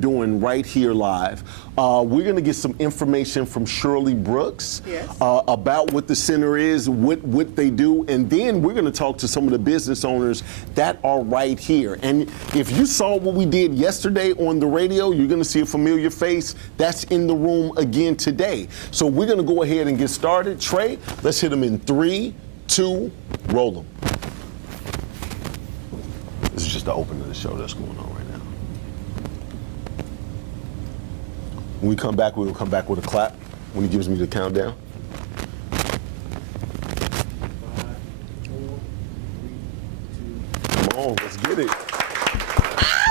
doing right here live. We're going to get some information from Shirley Brooks about what the center is, what they do, and then we're going to talk to some of the business owners that are right here. And if you saw what we did yesterday on the radio, you're going to see a familiar face that's in the room again today. So we're going to go ahead and get started. Trey, let's hit them in 3, 2, roll them. This is just the opening of the show that's going on right now. When we come back, we'll come back with a clap when he gives me the countdown. 5, 4, 3, 2. Come on, let's get it.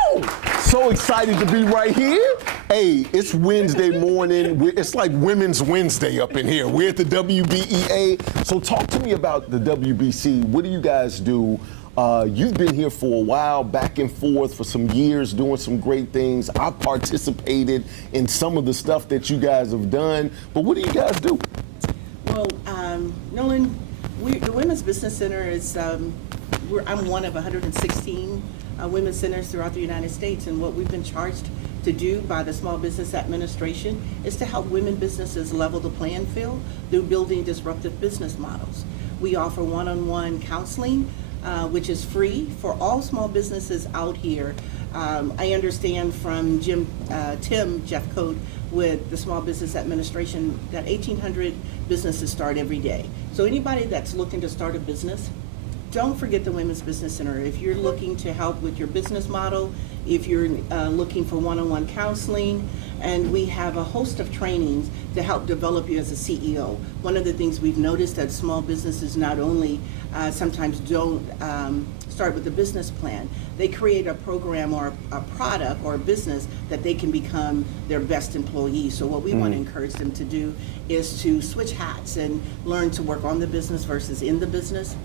Ow! So excited to be right here. Hey, it's Wednesday morning. It's like Women's Wednesday up in here. We're at the WBEA. So talk to me about the WBC. What do you guys do? You've been here for a while, back and forth for some years, doing some great things. I've participated in some of the stuff that you guys have done, but what do you guys do? Well, Nolan, the Women's Business Center is, I'm one of 116 women's centers throughout the United States, and what we've been charged to do by the Small Business Administration is to help women businesses level the playing field through building disruptive business models. We offer one-on-one counseling, which is free for all small businesses out here. I understand from Tim Jeffcoat with the Small Business Administration that 1,800 businesses start every day. So anybody that's looking to start a business, don't forget the Women's Business Center. If you're looking to help with your business model, if you're looking for one-on-one counseling, and we have a host of trainings to help develop you as a CEO. One of the things we've noticed that small businesses not only sometimes don't start with a business plan, they create a program or a product or a business that they can become their best employee. So what we want to encourage them to do is to switch hats and learn to work on the business versus in the business.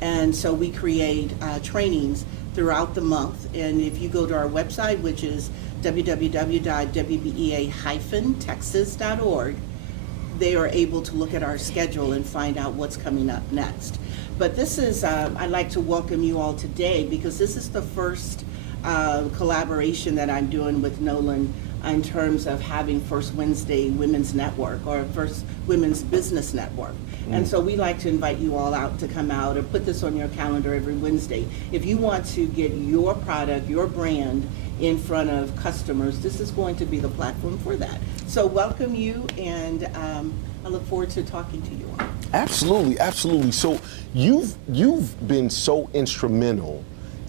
And so we create trainings throughout the month. And if you go to our website, which is www.wbea-texas.org, they are able to look at our schedule and find out what's coming up next. But this is, I'd like to welcome you all today because this is the first collaboration that I'm doing with Nolan in terms of having First Wednesday Women's Network or First Women's Business Network. And so we like to invite you all out to come out or put this on your calendar every Wednesday. If you want to get your product, your brand in front of customers, this is going to be the platform for that. So welcome you, and I look forward to talking to you all. Absolutely, absolutely. So you've been so instrumental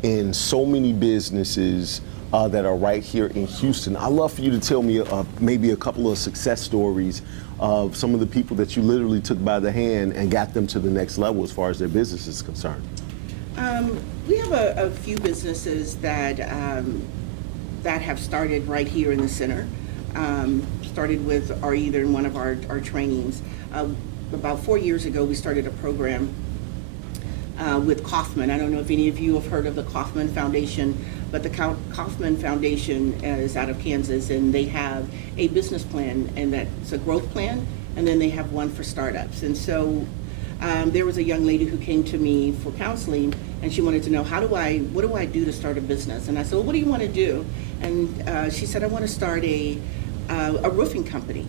in so many businesses that are right here in Houston. I'd love for you to tell me maybe a couple of success stories of some of the people that you literally took by the hand and got them to the next level as far as their business is concerned. We have a few businesses that have started right here in the center. Started with or either in one of our trainings. About 4 years ago, we started a program with Kauffman. I don't know if any of you have heard of the Kauffman Foundation, but the Kauffman Foundation is out of Kansas, and they have a business plan, and that's a growth plan, and then they have one for startups. And so there was a young lady who came to me for counseling, and she wanted to know, what do I do to start a business? And I said, well, what do you want to do? And she said, I want to start a roofing company.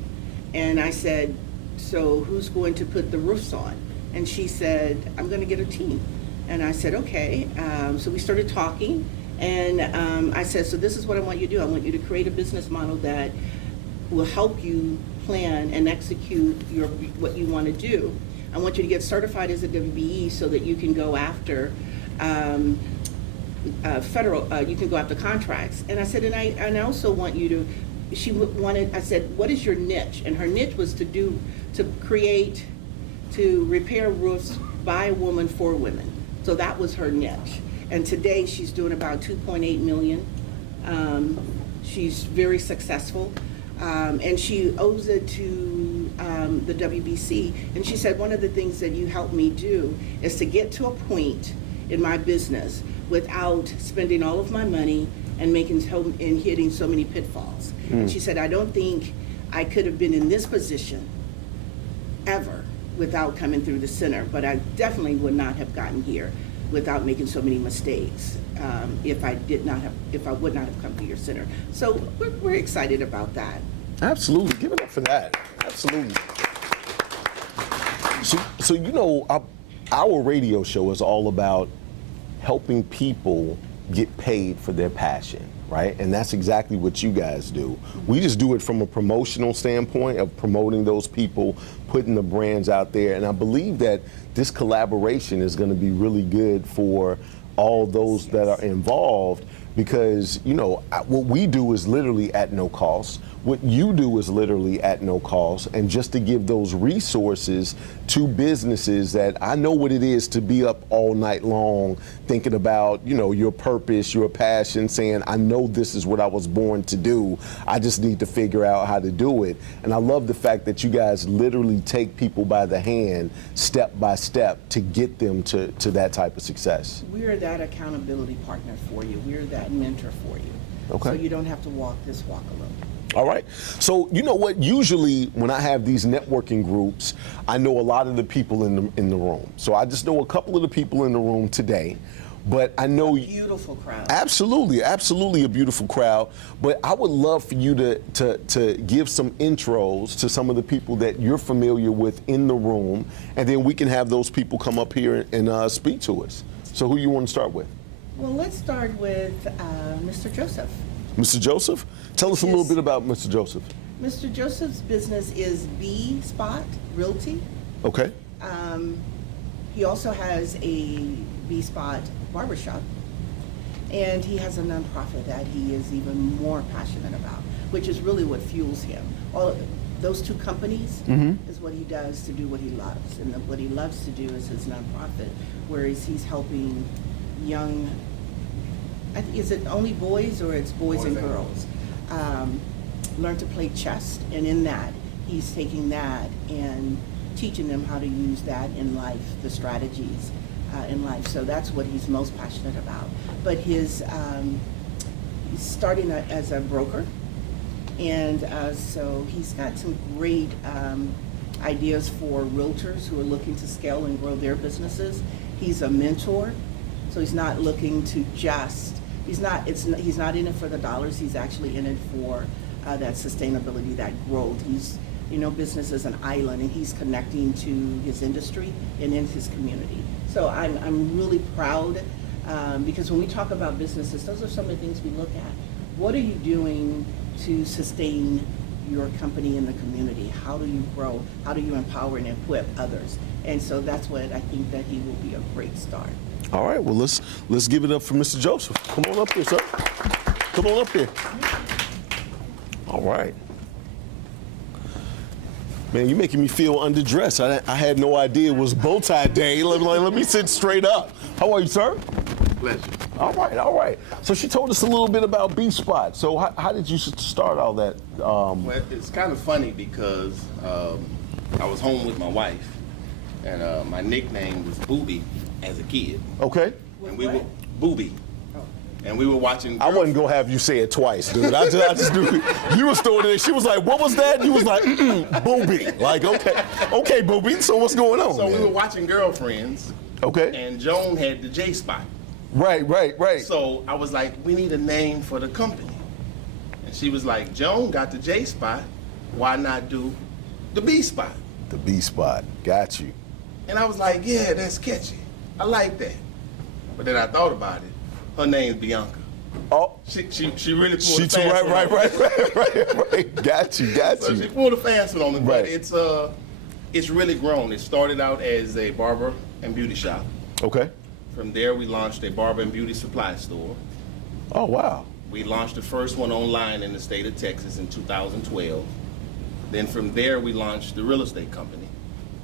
And I said, so who's going to put the roofs on? And she said, I'm going to get a team. And I said, okay. So we started talking. And I said, so this is what I want you to do. I want you to create a business model that will help you plan and execute what you want to do. I want you to get certified as a WBE so that you can go after you can go after contracts. And I said, and I also want you to, I said, what is your niche? And her niche was to repair roofs by a woman for women. So that was her niche. And today she's doing about 2.8 million. She's very successful. And she owes it to the WBC. And she said, one of the things that you helped me do is to get to a point in my business without spending all of my money and hitting so many pitfalls. And she said, I don't think I could have been in this position ever without coming through the center, but I definitely would not have gotten here without making so many mistakes. if I would not have come to your center. So we're excited about that. Absolutely. Give it up for that. Absolutely. So you know, our radio show is all about helping people get paid for their passion, right? And that's exactly what you guys do. We just do it from a promotional standpoint of promoting those people, putting the brands out there. And I believe that this collaboration is going to be really good for all those that are involved, because, you know, what we do is literally at no cost. What you do is literally at no cost, and just to give those resources to businesses that I know what it is to be up all night long thinking about, you know, your purpose, your passion, saying, I know this is what I was born to do. I just need to figure out how to do it. And I love the fact that you guys literally take people by the hand, step by step, to get them to that type of success. We're that accountability partner for you. We're that mentor for you. Okay. So you don't have to walk this walk alone. All right. So you know what? Usually when I have these networking groups, I know a lot of the people in the room. So I just know a couple of the people in the room today, but I know Beautiful crowd. absolutely a beautiful crowd. But I would love for you to give some intros to some of the people that you're familiar with in the room, and then we can have those people come up here and speak to us. So who you want to start with? Well, let's start with Mr. Joseph. Mr. Joseph? Tell us a little bit about Mr. Joseph. Mr. Joseph's business is B Spot Realty. Okay. He also has a B Spot barbershop, and he has a nonprofit that he is even more passionate about, which is really what fuels him. All those two companies is what he does to do what he loves, and what he loves to do is his nonprofit, whereas he's helping young. Is it only boys, or it's boys and girls? Learn to play chess, and in that, he's taking that and teaching them how to use that in life, the strategies in life. So that's what he's most passionate about. But he's starting as a broker, and so he's got some great ideas for realtors who are looking to scale and grow their businesses. He's a mentor, so he's not looking to just. He's not in it for the dollars. He's actually in it for that sustainability, that growth. He's, you know, business is an island, and he's connecting to his industry and in his community. So I'm really proud because when we talk about businesses, those are some of the things we look at. What are you doing to sustain your company in the community? How do you grow? How do you empower and equip others? And so that's what I think that he will be a great start. All right, well, let's give it up for Mr. Joseph. Come on up here, sir. Come on up here. All right. Man, you're making me feel underdressed. I had no idea it was bow tie day. Let me sit straight up. How are you, sir? Pleasure. All right. So she told us a little bit about B Spot. So how did you start all that? Well, it's kind of funny because I was home with my wife, and my nickname was Booby as a kid. Okay. And we were Booby. And we were watching. I wasn't gonna have you say it twice, dude. I just knew you was throwing it in. She was like, "What was that?" You was like, "Booby." Like, okay, Booby. So what's going on? So man? we were watching Girlfriends. Okay. And Joan had the J Spot. Right. So I was like, we need a name for the company. And she was like, Joan got the J Spot. Why not do the B Spot? The B Spot. Got you. And I was like, yeah, that's catchy. I like that. But then I thought about it. Her name's Bianca. Oh. She really pulled a fast one. Right. Got you. So she pulled a fast one on me, but Right. it's really grown. It started out as a barber and beauty shop. Okay. From there, we launched a barber and beauty supply store. Oh, wow. We launched the first one online in the state of Texas in 2012. Then from there, we launched the real estate company.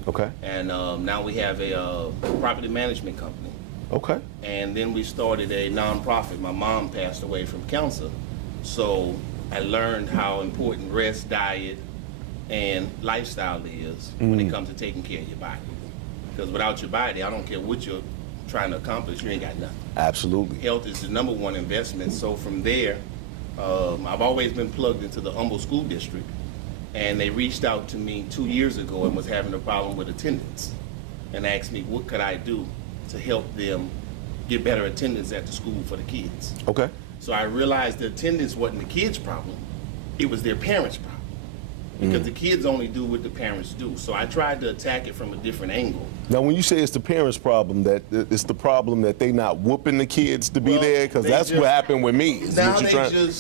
Okay. And now we have a property management company. Okay. And then we started a nonprofit. My mom passed away from cancer, so I learned how important rest, diet, and lifestyle is when it comes to taking care of your body. Because without your body, I don't care what you're trying to accomplish, you ain't got nothing. Absolutely. Health is the number one investment. So from there, I've always been plugged into the Humble School District, and they reached out to me 2 years ago and was having a problem with attendance, and asked me what could I do to help them get better attendance at the school for the kids. Okay. So I realized the attendance wasn't the kids' problem, it was their parents' problem. Because the kids only do what the parents do. So I tried to attack it from a different angle. Now, when you say it's the parents' problem, that it's the problem that they not whooping the kids to be Well, there, because they that's what just- happened with me. is Now what you're trying-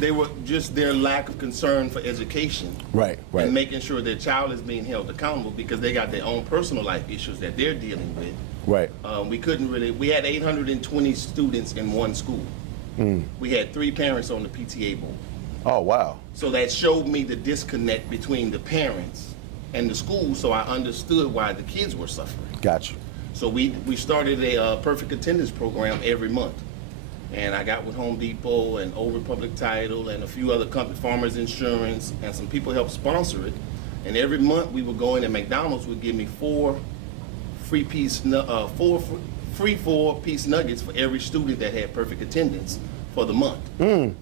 they were just their lack of concern for education. Right, right. And making sure their child is being held accountable because they got their own personal life issues that they're dealing with. Right. We had 820 students in one school. Mm. We had 3 parents on the PTA board. Oh, wow. So that showed me the disconnect between the parents and the school, so I understood why the kids were suffering. Gotcha. So we started a perfect attendance program every month. And I got with Home Depot and Old Republic Title and a few other companies, Farmers Insurance, and some people helped sponsor it. And every month we would go in and McDonald's would give me 4 free 4-piece nuggets for every student that had perfect attendance for the month.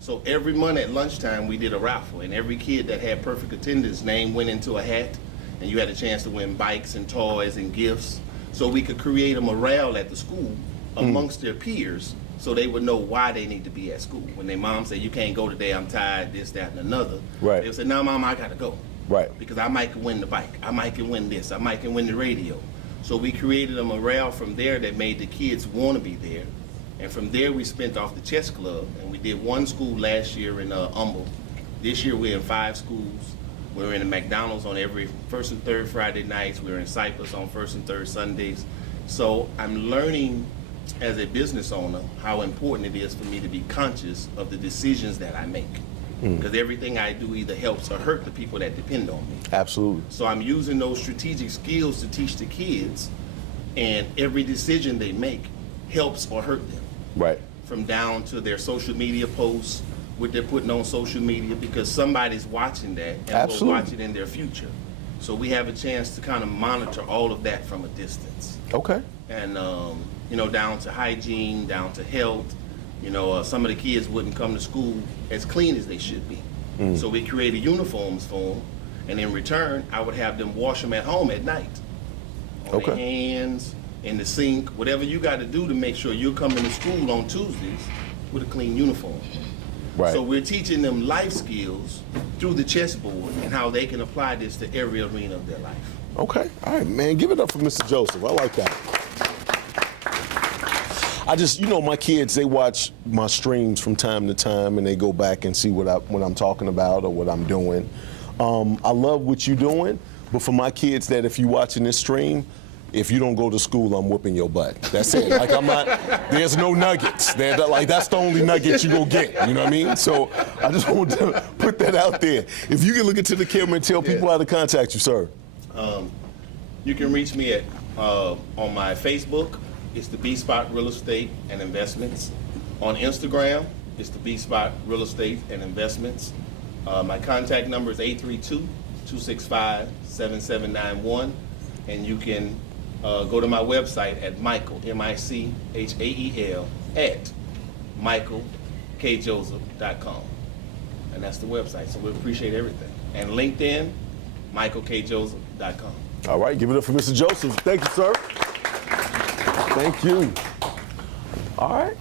So every month at lunchtime we did a raffle, and every kid that had perfect attendance name went into a hat, and you had a chance to win bikes and toys and gifts. So we could create a morale at the school amongst their peers, so they would know why they need to be at school. When their mom said, "You can't go today, I'm tired," this, that, and another. Right. They would say, "No, Mom, I gotta go." Right. Because I might can win the bike, I might can win this, I might can win the radio. So we created a morale from there that made the kids want to be there. And from there we spent off the chess club, and we did 1 school last year in Humble. This year we're in 5 schools. We're in a McDonald's on every first and third Friday nights. We're in Cypress on first and third Sundays. So I'm learning as a business owner how important it is for me to be conscious of the decisions that I make. Because everything I do either helps or hurts the people that depend on me. Absolutely. So I'm using those strategic skills to teach the kids, and every decision they make helps or hurt them. Right. From down to their social media posts, what they're putting on social media, because somebody's watching that and Absolutely. will watch it in their future. So we have a chance to kind of monitor all of that from a distance. Okay. And, down to hygiene, down to health. Some of the kids wouldn't come to school as clean as they should be. So we created uniforms for them, and in return, I would have them wash them at home at night. On their hands, in the sink, whatever you got to do to make sure you're coming to school on Tuesdays with a clean uniform. Right. So we're teaching them life skills through the chessboard and how they can apply this to every arena of their life. Okay. All right, man. Give it up for Mr. Joseph. I like that. I just, my kids, they watch my streams from time to time, and they go back and see what I'm talking about or what I'm doing. I love what you're doing, but for my kids, that if you're watching this stream, if you don't go to school, I'm whooping your butt. That's it. Like, I'm not, there's no nuggets. That's the only nugget you're gonna get, you know what I mean? So I just want to put that out there. If you can look into the camera and tell people how to contact you, sir. You can reach me at on my Facebook. It's the B Spot Real Estate and Investments. On Instagram, it's the B Spot Real Estate and Investments. My contact number is 832-265-7791, and you can go to my website at Michael, M-I-C-H-A-E-L, at michaelkjoseph.com. And that's the website, so we appreciate everything. And LinkedIn, michaelkjoseph.com. All right, give it up for Mr. Joseph. Thank you, sir. Thank you. All right.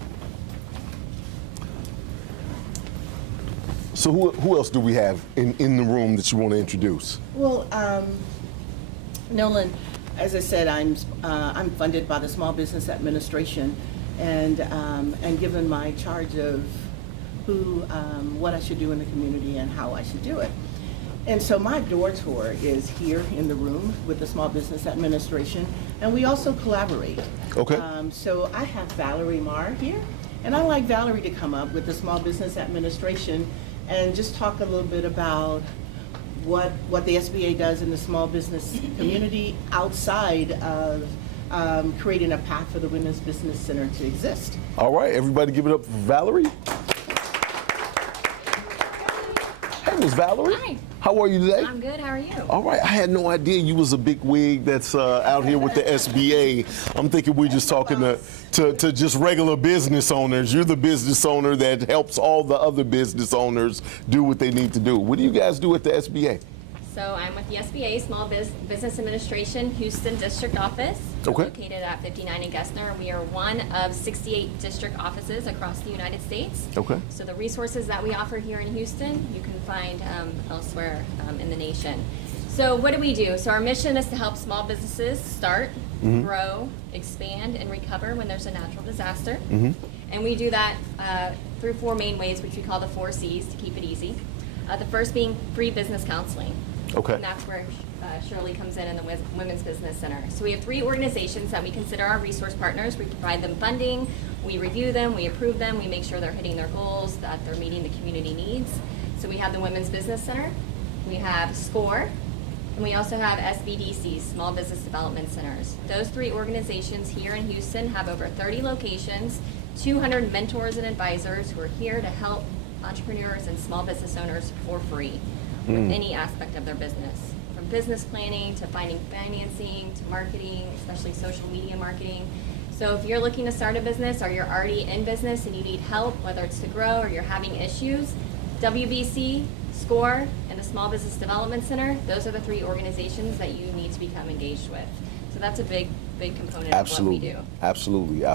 So who else do we have in the room that you want to introduce? Well, Nolan, as I said, I'm funded by the Small Business Administration, and given my charge of what I should do in the community and how I should do it. And so my door tour is here in the room with the Small Business Administration, and we also collaborate. Okay. So I have Valerie Marr here, and I'd like Valerie to come up with the Small Business Administration and just talk a little bit about what the SBA does in the small business community outside of creating a path for the Women's Business Center to exist. All right, everybody give it up for Valerie. Hey, Miss Valerie. Hi. How are you today? I'm good. How are you? All right, I had no idea you was a big wig that's out here with the SBA. I'm thinking we're just talking to just regular business owners. You're the business owner that helps all the other business owners do what they need to do. What do you guys do at the SBA? So I'm with the SBA Small Business Administration Houston District Office. Okay. Located at 59 in Gessner. We are one of 68 district offices across the United States. Okay. So the resources that we offer here in Houston, you can find elsewhere in the nation. So what do? So our mission is to help small businesses start, grow, expand, and recover when there's a natural disaster. And we do that through 4 main ways, which we call the 4 C's to keep it easy. The first being free business counseling. Okay. And that's where Shirley comes in the Women's Business Center. So we have 3 organizations that we consider our resource partners. We provide them funding, we review them, we approve them, we make sure they're hitting their goals, that they're meeting the community needs. So we have the Women's Business Center, we have SCORE, and we also have SBDCs, Small Business Development Centers. Those 3 organizations here in Houston have over 30 locations, 200 mentors and advisors who are here to help entrepreneurs and small business owners for free with any aspect of their business. From business planning to finding financing to marketing, especially social media marketing. So if you're looking to start a business or you're already in business and you need help, whether it's to grow or you're having issues, WBC, SCORE, and the Small Business Development Center, those are the 3 organizations that you need to become engaged with. So that's a big component of what we do. Absolutely.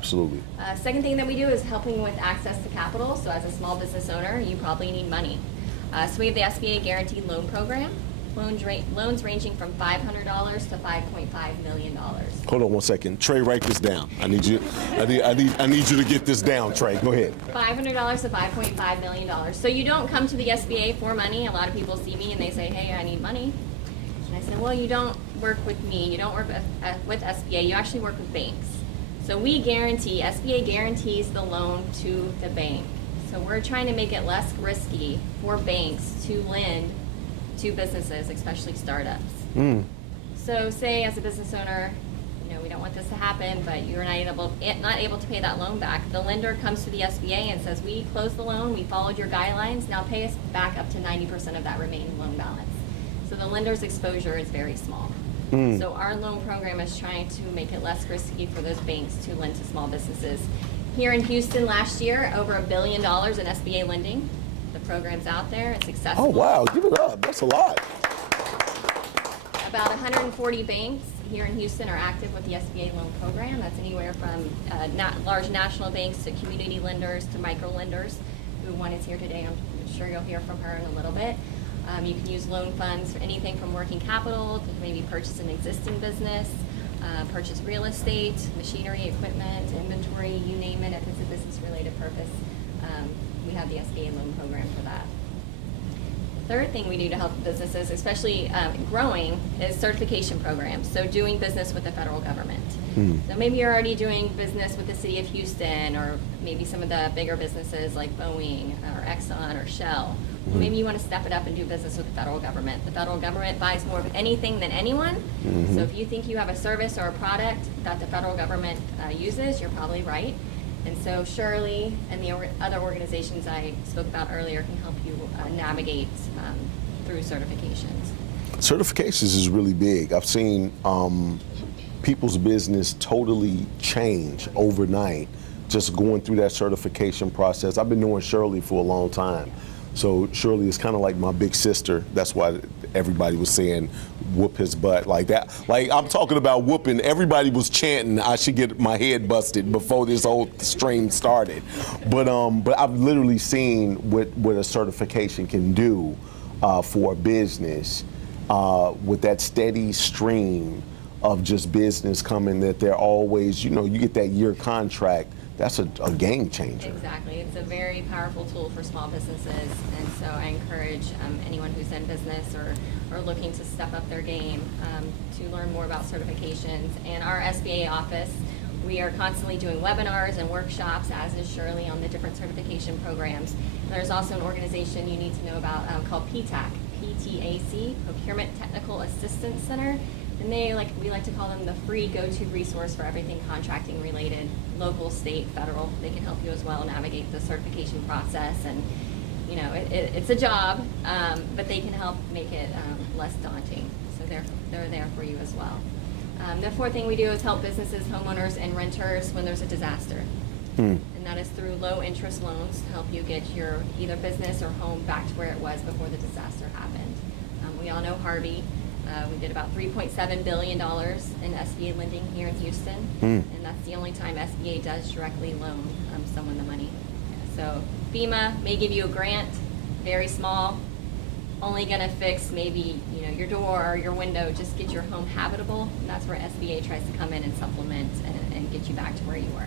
Second thing that we do is helping with access to capital. So as a small business owner, you probably need money. So we have the SBA Guaranteed Loan Program, loans ranging from $500 to $5.5 million. Hold on one second. Trey, write this down. I need you to get this down, Trey. Go ahead. $500 to $5.5 million. So you don't come to the SBA for money. A lot of people see me and they say, hey, I need money. And I said, well, you don't work with me. You don't work with SBA. You actually work with banks. So SBA guarantees the loan to the bank. So we're trying to make it less risky for banks to lend to businesses, especially startups. So say as a business owner, we don't want this to happen, but you're not able to pay that loan back. The lender comes to the SBA and says, we closed the loan, we followed your guidelines, now pay us back up to 90% of that remaining loan balance. So the lender's exposure is very small. So our loan program is trying to make it less risky for those banks to lend to small businesses. Here in Houston last year, over $1 billion in SBA lending. The program's out there, it's accessible. Oh, wow. Give it up. That's a lot. About 140 banks here in Houston are active with the SBA loan program. That's anywhere from large national banks to community lenders to micro lenders. One is here today. I'm sure you'll hear from her in a little bit. You can use loan funds for anything from working capital to maybe purchase an existing business, purchase real estate, machinery, equipment, inventory, you name it. If it's a business-related purpose, we have the SBA loan program for that. Third thing we do to help businesses, especially growing, is certification programs. So doing business with the federal government. So maybe you're already doing business with the city of Houston, or maybe some of the bigger businesses like Boeing or Exxon or Shell. Maybe you want to step it up and do business with the federal government. The federal government buys more of anything than anyone. So if you think you have a service or a product that the federal government uses, you're probably right. And so Shirley and the other organizations I spoke about earlier can help you navigate through certifications. Certifications is really big. I've seen people's business totally change overnight just going through that certification process. I've been knowing Shirley for a long time. So Shirley is kind of like my big sister. That's why everybody was saying whoop his butt like that. Like, I'm talking about whooping. Everybody was chanting I should get my head busted before this whole stream started. But I've literally seen what a certification can do for a business with that steady stream of just business coming, that they're always, you get that year contract. That's a game changer. Exactly. It's a very powerful tool for small businesses. And so I encourage anyone who's in business or looking to step up their game to learn more about certifications. And our SBA office, we are constantly doing webinars and workshops, as is Shirley, on the different certification programs. And there's also an organization you need to know about called PTAC, PTAC, Procurement Technical Assistance Center. And we like to call them the free go-to resource for everything contracting related, local, state, federal. They can help you as well navigate the certification process. And, it's a job, but they can help make it less daunting. So they're there for you as well. The fourth thing we do is help businesses, homeowners, and renters when there's a disaster. And that is through low interest loans to help you get your either business or home back to where it was before the disaster happened. We all know Harvey. We did about $3.7 billion in SBA lending here in Houston, and that's the only time SBA does directly loan someone the money. So FEMA may give you a grant, very small, only going to fix maybe your door or your window, just get your home habitable, and that's where SBA tries to come in and supplement and get you back to where you were.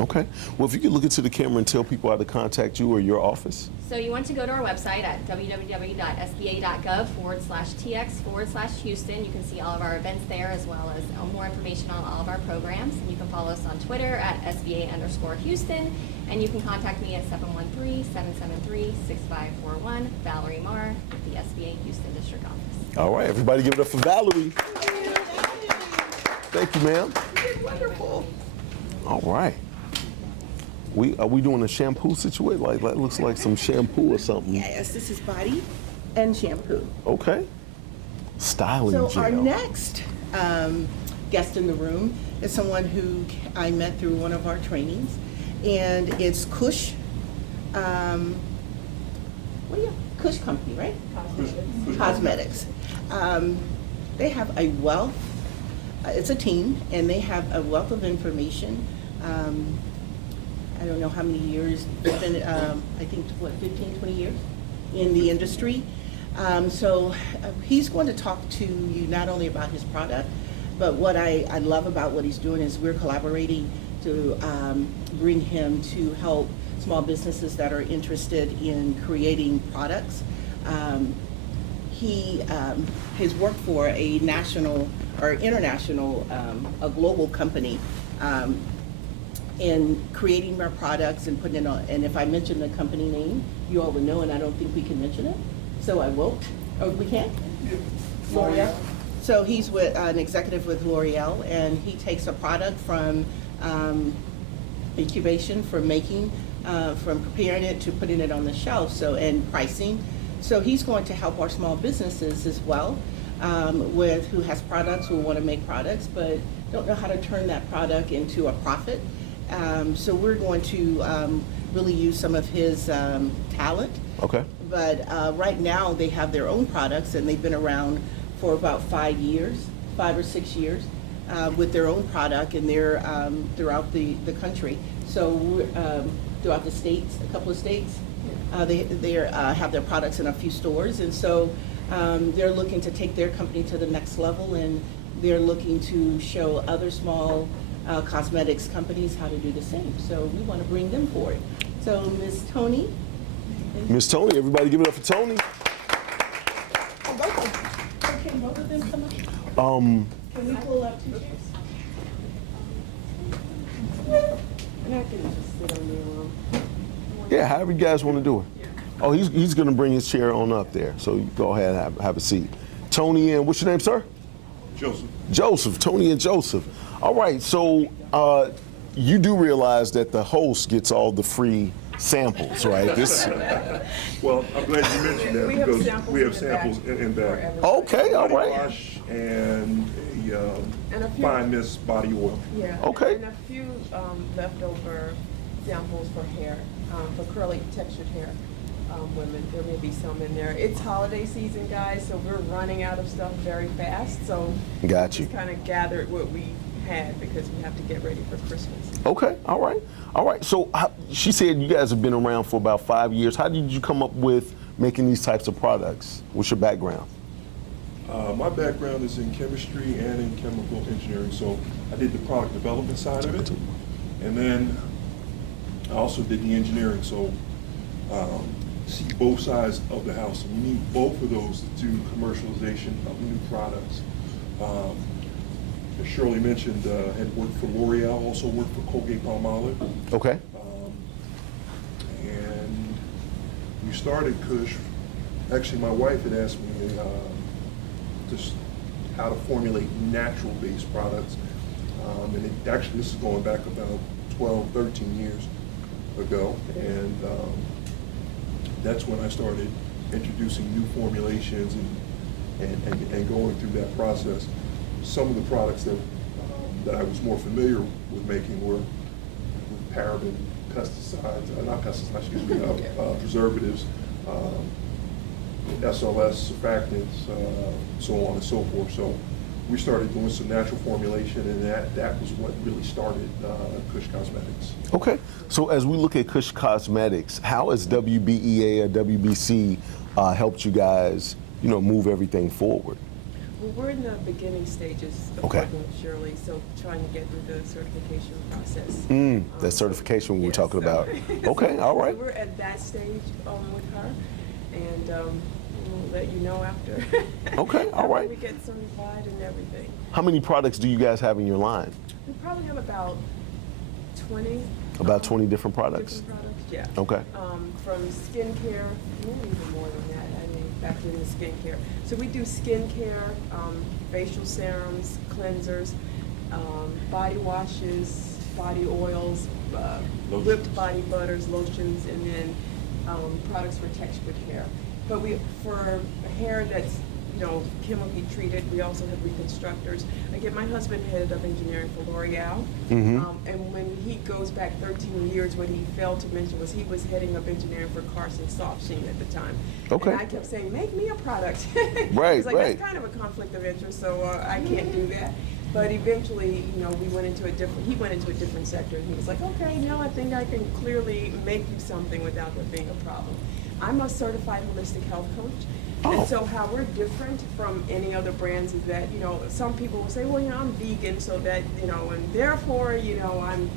Okay. Well, if you could look into the camera and tell people how to contact you or your office. So you want to go to our website at www.sba.gov/tx/Houston. You can see all of our events there, as well as more information on all of our programs. And you can follow us on Twitter at SBA_Houston. And you can contact me at 713-773-6541. Valerie Marr with the SBA Houston District Office. All right, everybody give it up for Valerie. Thank you, ma'am. You did wonderful. All right. Are we doing a shampoo situation? Like that looks like some shampoo or something. Yes, this is body and shampoo. Okay. Styling So gel. our next guest in the room is someone who I met through one of our trainings, and it's Kush. Kush Company, right? Cosmetics. They have a wealth. It's a team, and they have a wealth of information. I don't know how many years, they've been, I think, 15, 20 years in the industry. So he's going to talk to you not only about his product, but what I love about what he's doing is we're collaborating to bring him to help small businesses that are interested in creating products. He has worked for a national or international, a global company, in creating our products and putting it on. And if I mention the company name, you all would know, and I don't think we can mention it, so I won't. Oh, we can? L'Oreal. So he's with an executive with L'Oreal, and he takes a product from incubation, from making, from preparing it to putting it on the shelf, and pricing. So he's going to help our small businesses as well, with who has products, who want to make products, but don't know how to turn that product into a profit. So we're going to really use some of his talent. Okay. But right now they have their own products, and they've been around for about 5 or 6 years, with their own product, and they're throughout the country. So throughout the states, a couple of states, they have their products in a few stores, and so they're looking to take their company to the next level, and they're looking to show other small cosmetics companies how to do the same. So we want to bring them forward. So Ms. Tony. Miss Tony, everybody give it up for Tony. Can both of them come up? Can we pull up 2 chairs? And I can just sit on there. Yeah, however you guys want to do it. Oh, he's going to bring his chair on up there. So you go ahead and have a seat. Tony and what's your name, sir? Joseph. Joseph, Tony and Joseph. All right, so you do realize that the host gets all the free samples, right? Well, I'm glad you mentioned that because we have samples in back. Okay, all Body right. wash and a few- fine mist body oil. Yeah. Okay. And a few leftover samples for hair, for curly textured hair. Women, there may be some in there. It's holiday season, guys, so we're running out of stuff very fast. So Got you. just kind of gathered what we had because we have to get ready for Christmas. Okay, all right. All right, so she said you guys have been around for about 5 years. How did you come up with making these types of products? What's your background? My background is in chemistry and in chemical engineering, so I did the product development side of it. And then I also did the engineering, so see both sides of the house. And you need both of those to do commercialization of new products. As Shirley mentioned, had worked for L'Oreal, also worked for Colgate-Palmolive. Okay. And we started Kush. Actually, my wife had asked me just how to formulate natural-based products. And this is going back about 12, 13 years ago. And that's when I started introducing new formulations and going through that process. Some of the products that I was more familiar with making were with paraben pesticides, not pesticides, excuse me, preservatives, SLS, surfactants, so on and so forth. So we started doing some natural formulation, and that was what really started Kush Cosmetics. Okay. So as we look at Kush Cosmetics, how has WBEA or WBC helped you guys, move everything forward? Well, we're in the beginning stages of Okay. working with Shirley, so trying to get through the certification process. That certification we were yes, talking so- about. Okay, all right. So we're at that stage with her, and we'll let you know after. Okay, all after right. we get certified and everything. How many products do you guys have in your line? We probably have about 20. About 20 different products? Different products, yeah. Okay. From skincare, maybe even more than that. I mean, factor in the skincare. So we do skincare, facial serums, cleansers, body washes, body oils, whipped body butters, lotions, and then products for textured hair. But for hair that's chemically treated, we also have reconstructors. Again, my husband headed up engineering for L'Oreal, and when he goes back 13 years, what he failed to mention was he was heading up engineering for Carson Soft Sheen at the time. Okay. And I kept saying, make me a product. Right, It's like, right. that's kind of a conflict of interest, so I can't do that. But eventually, we went into he went into a different sector, and he was like, okay, now I think I can clearly make you something without there being a problem. I'm a certified holistic health coach. Oh. And so how we're different from any other brands is that, some people will say, well, I'm vegan, so that, and therefore, I'm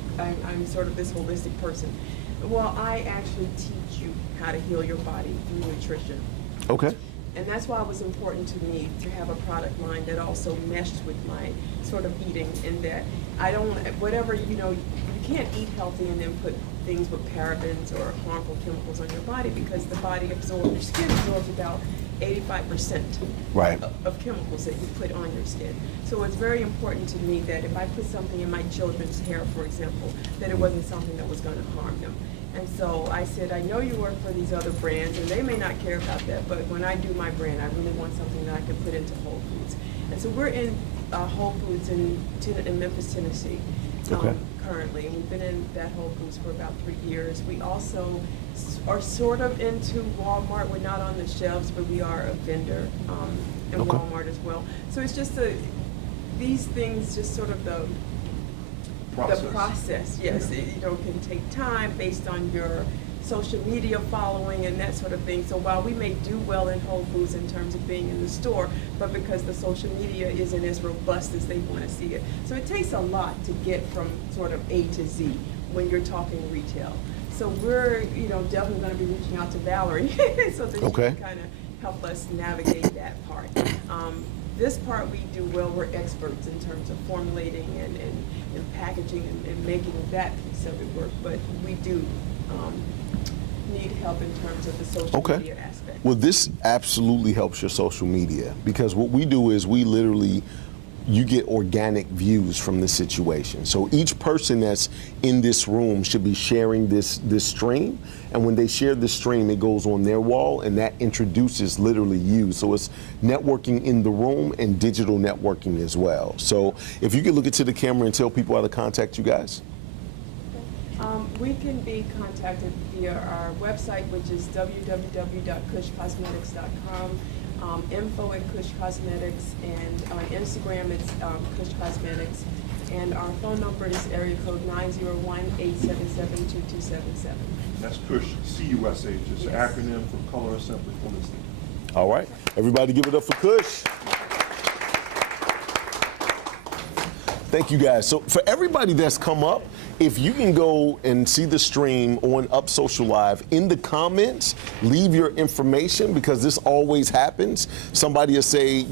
sort of this holistic person. Well, I actually teach you how to heal your body through nutrition. Okay. And that's why it was important to me to have a product line that also meshed with my sort of eating, in that I don't, whatever, you can't eat healthy and then put things with parabens or harmful chemicals on your body, because the body your skin absorbs about 85% Right. of chemicals that you put on your skin. So it's very important to me that if I put something in my children's hair, for example, that it wasn't something that was going to harm them. And so I said, I know you work for these other brands, and they may not care about that, but when I do my brand, I really want something that I can put into Whole Foods. And so we're in Whole Foods in Memphis, Tennessee, Okay. currently, and we've been in that Whole Foods for about 3 years. We also are sort of into Walmart. We're not on the shelves, but we are a vendor in Okay. Walmart as well. So it's just these things, just sort of the process, yes, it can take time based on your social media following and that sort of thing. So while we may do well in Whole Foods in terms of being in the store, but because the social media isn't as robust as they want to see it. So it takes a lot to get from sort of A to Z when you're talking retail. So we're, definitely going to be reaching out to Valerie so that Okay. she can kind of help us navigate that part. This part we do well. We're experts in terms of formulating and packaging and making that piece of it work. But we do need help in terms of the social Okay. media aspect. Well, this absolutely helps your social media, because what we do is you get organic views from this situation. So each person that's in this room should be sharing this stream, and when they share this stream, it goes on their wall, and that introduces literally you. So it's networking in the room and digital networking as well. So if you could look into the camera and tell people how to contact you guys. We can be contacted via our website, which is www.kushcosmetics.com, info@kushcosmetics, and on Instagram it's Kush Cosmetics, and our phone number is area code 901-877-2277. That's Kush, C-U-S-H. It's an Yes. acronym for Color Assembly Holistic. All right, everybody give it up for Kush. Thank you guys. So for everybody that's come up, if you can go and see the stream on Up Social Live, in the comments, leave your information, because this always happens. Somebody will say,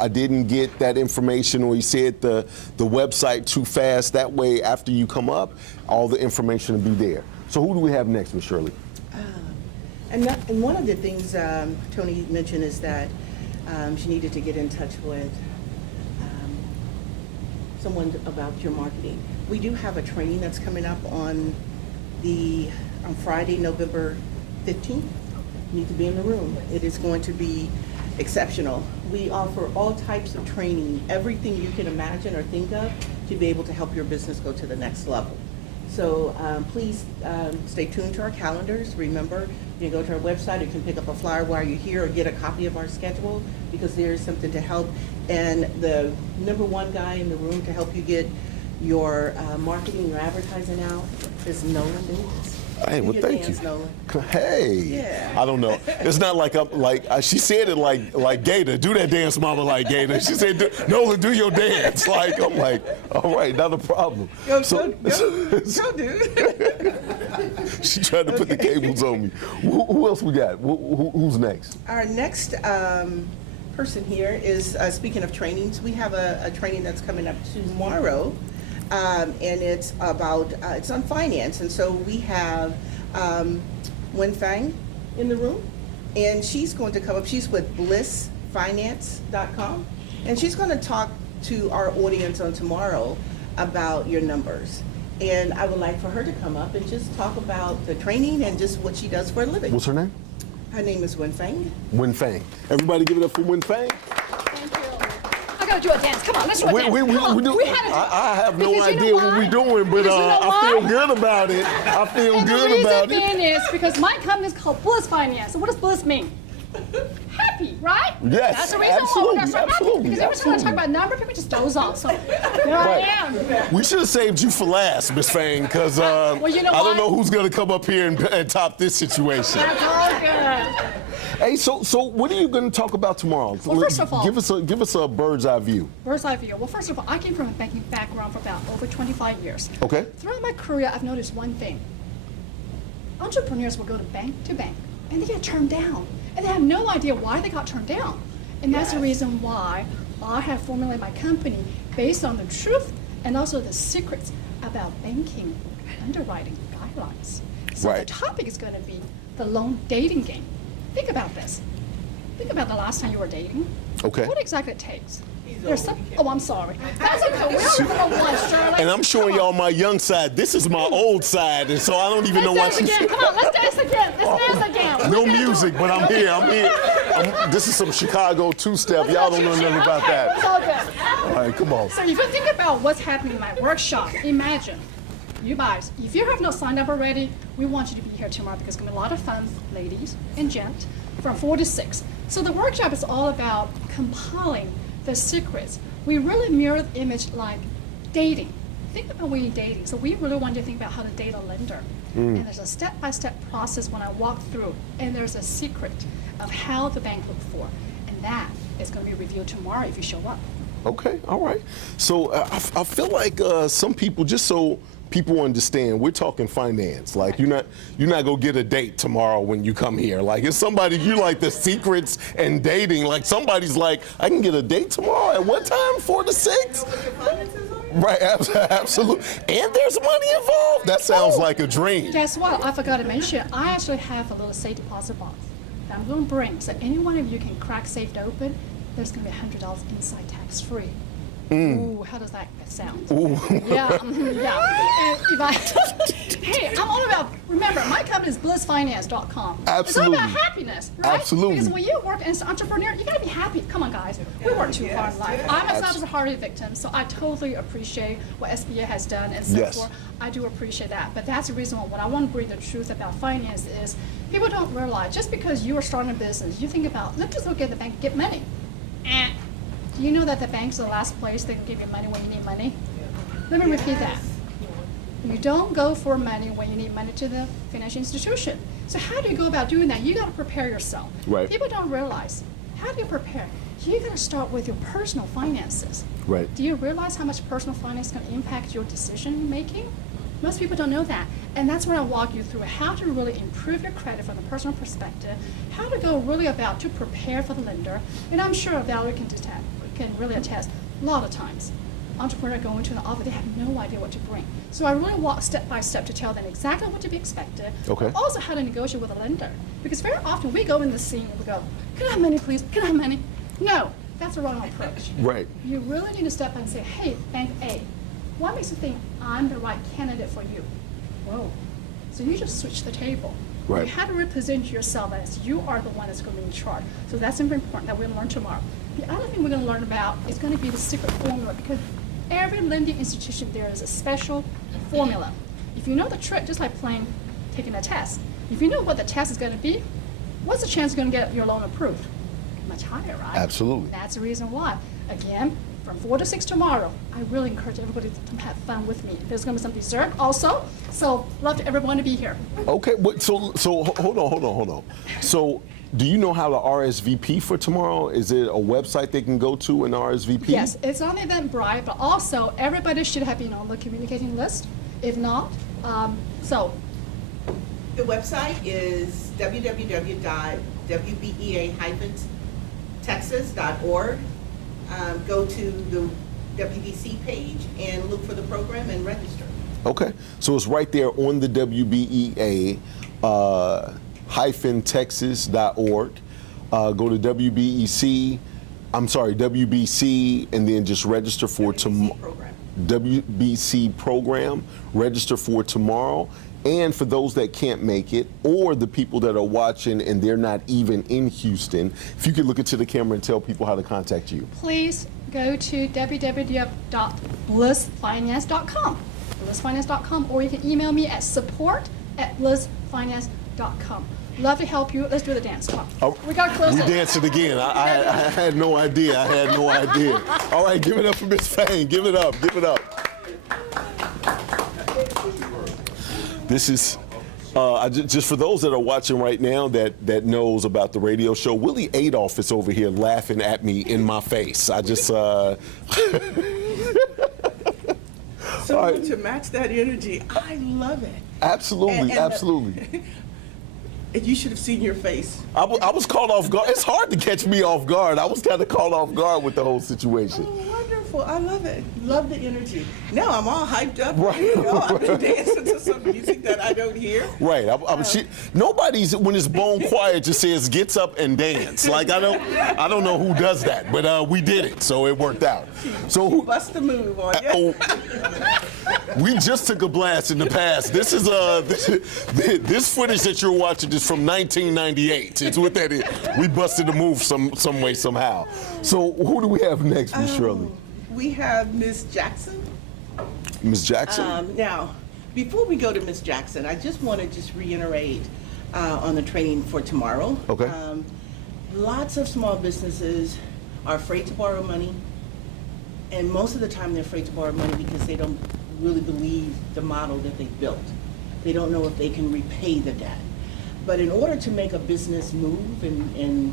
I didn't get that information, or you said the website too fast. That way, after you come up, all the information will be there. So who do we have next, Ms. Shirley? And one of the things Tony mentioned is that she needed to get in touch with someone about your marketing. We do have a training that's coming up on Friday, November 15th. You need to be in the room. It is going to be exceptional. We offer all types of training, everything you can imagine or think of, to be able to help your business go to the next level. So please stay tuned to our calendars. Remember, you can go to our website, you can pick up a flyer while you're here or get a copy of our schedule because there's something to help. And the number one guy in the room to help you get your marketing or advertising out is Nolan Davis. Hey, Do well, your thank dance, you. Nolan. Hey, Yeah. I don't know. It's not like I'm like she said it like Gator. Do that dance, mama, like Gator. She said, Nolan, do your dance. Like I'm like, all right, not a problem. Go, So- go, dude. She tried to put the cables on me. Who else we got? Who's next? Our next person here is, speaking of trainings, we have a training that's coming up tomorrow, and it's about, it's on finance. And so we have Wen Fang in the room, and she's going to come up. She's with blissfinance.com, and she's going to talk to our audience on tomorrow about your numbers. And I would like for her to come up and just talk about the training and just what she does for a living. What's her name? Her name is Wen Fang. Wen Fang. Everybody give it up for Wen Fang. I gotta do a dance. Come on, let's do a dance. We Come on. do. We had to do I have no Because you know idea what why? we're doing, but Because you know I feel why? good about it. I feel And good the reason about it. being is because my company is called Bliss Finance. So what does bliss mean? Happy, right? Yes, That's the reason absolutely, why we're so happy. absolutely, Because every time I talk absolutely. about number, people just doze off. So here I am. We should have saved you for last, Miss Fang, because you know I don't what? know who's going to come up here and top this situation. That's all good. Hey, so what are you going to talk about tomorrow? Well, first of all- give us a bird's eye view. Bird's eye view. Well, first of all, I came from a banking background for about over 25 years. Okay. Throughout my career, I've noticed one thing. Entrepreneurs will go to bank, and they get turned down. And they have no idea why they got turned down. And that's the reason why I have formulated my company based on the truth and also the secrets about banking underwriting guidelines. So the Right. topic is going to be the loan dating game. Think about this. Think about the last time you were dating. Okay. What exactly it takes? Oh, I'm sorry. That's okay. We're on the little one, Shirley. And I'm showing Come on. y'all my young side. This is my old side, and so I don't even know why Let's dance she's. again. Come on, let's dance again. Let's dance again. No We're gonna do- music, but I'm here. This is some Chicago two-step. Y'all don't know nothing about Okay, that. it's all good. All right, come on. So if you think about what's happening in my workshop, imagine, you guys, if you have not signed up already, we want you to be here tomorrow because it's going to be a lot of fun, ladies and gent, from 4 to 6. So the workshop is all about compiling the secrets. We really mirror the image like dating. Think about when you're dating. So we really want you to think about how to date a lender. And there's a step-by-step process when I walk through, and there's a secret of how the bank look for. And that is going to be revealed tomorrow if you show up. Okay, all right. So I feel like some people, just so people understand, we're talking finance. Like you're not gonna get a date tomorrow when you come here. Like it's somebody you like the secrets and dating. Like somebody's like, I can get a date tomorrow at what time? 4 to 6. Right, absolutely. And there's money involved. That sounds like a dream. Guess what? I forgot to mention, I actually have a little safe deposit box that I'm going to bring. So any one of you can crack safe to open, there's going to be $100 inside tax free. Ooh, how does that sound? Ooh. Yeah, yeah. And if hey, I'm all about, remember, my company is blissfinance.com. It's all Absolutely. about happiness, right? Absolutely. Because when you work as an entrepreneur, you gotta be happy. Come on, guys. We work too hard in life. I myself was a Harvey victim, so I totally appreciate what SBA has done and so Yes. forth. I do appreciate that. But that's the reason why when I want to bring the truth about finance is people don't realize just because you are starting a business, you think about, let's just go get the bank, get money. Do you know that the bank's the last place they can give you money when you need money? Let me repeat that. You don't go for money when you need money to the financial institution. So how do you go about doing that? You got to prepare yourself. Right. People don't realize. How do you prepare? You got to start with your personal finances. Right. Do you realize how much personal finance can impact your decision making? Most people don't know that. And that's what I walk you through, how to really improve your credit from a personal perspective, how to go really about to prepare for the lender. And I'm sure Valerie can really attest, a lot of times, entrepreneurs go into an office, they have no idea what to bring. So I really walk step by step to tell them exactly what to be expected, Okay. but also how to negotiate with a lender. Because very often we go in the scene and we go, can I have money please, can I have money? No, that's the wrong approach. Right. You really need to step back and say, hey, Bank A, what makes you think I'm the right candidate for you? Whoa. So you just switch the table. Right. You have to represent yourself as you are the one that's going to be in charge. So that's very important that we're going to learn tomorrow. The other thing we're going to learn about is going to be the secret formula, because every lending institution, there is a special formula. If you know the trick, just like taking a test, if you know what the test is going to be, what's the chance you're going to get your loan approved? Much higher, right? Absolutely. That's the reason why. Again, from 4 to 6 tomorrow, I really encourage everybody to have fun with me. There's going to be some dessert also, so love everyone to be here. Okay, so hold on. So, do you know how to RSVP for tomorrow? Is it a website they can go to and RSVP? Yes, it's on Eventbrite, but also everybody should have been on the communicating list. If not, so The website is www.wbea-texas.org. Go to the WBC page and look for the program and register. Okay, so it's right there on the WBEA -texas.org. Go to WBC, and then just register for tomorrow. program. WBC program, register for tomorrow. And for those that can't make it, or the people that are watching and they're not even in Houston, if you could look into the camera and tell people how to contact you. please go to www.blissfinance.com, blissfinance.com, or you can email me at support@blissfinance.com. Love to help you. Let's do the dance. Come on. We got to close We it. danced it again. I had no idea. All right, give it up for Miss Fain. Give it up. This is, just for those that are watching right now that knows about the radio show, Willie Adolph is over here laughing at me in my face. I just, So All right. to match that energy, I love it. absolutely. And you should have seen your face. I was caught off guard. It's hard to catch me off guard. I was kind of caught off guard with the whole situation. Oh, wonderful. I love it. Love the energy. Now I'm all hyped up. Right. You know, I've been dancing to some music that I don't hear. Right. Nobody's, when it's bone quiet, just says gets up and dance. Like I don't know who does that, but we did it, so it worked out. So who? Bust a move on you. We just took a blast in the past. This is this footage that you're watching is from 1998. It's what that is. We busted a move some way somehow. So who do we have next, Miss Shirley? We have Miss Jackson. Miss Jackson. Now, before we go to Miss Jackson, I just want to reiterate on the training for tomorrow. Okay. Lots of small businesses are afraid to borrow money, and most of the time they're afraid to borrow money because they don't really believe the model that they built. They don't know if they can repay the debt. But in order to make a business move and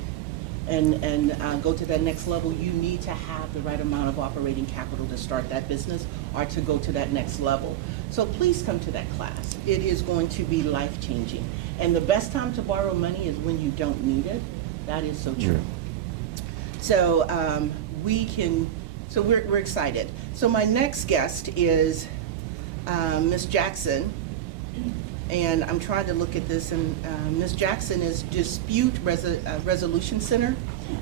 go to that next level, you need to have the right amount of operating capital to start that business or to go to that next level. So please come to that class. It is going to be life-changing. And the best time to borrow money is when you don't need it. That is so true. So we're excited. So my next guest is Miss Jackson. And I'm trying to look at this, and Ms. Jackson is Dispute Resolution Center.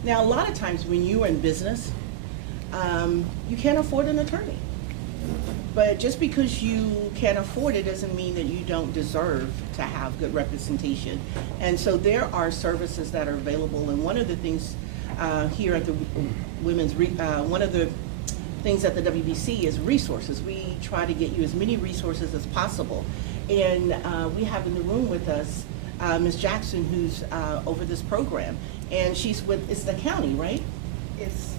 Now, a lot of times when you're in business, you can't afford an attorney. But just because you can't afford it doesn't mean that you don't deserve to have good representation. And so there are services that are available, and one of the things here at the one of the things at the WBC is resources. We try to get you as many resources as possible. And we have in the room with us Ms. Jackson, who's over this program. And it's the county, right? It's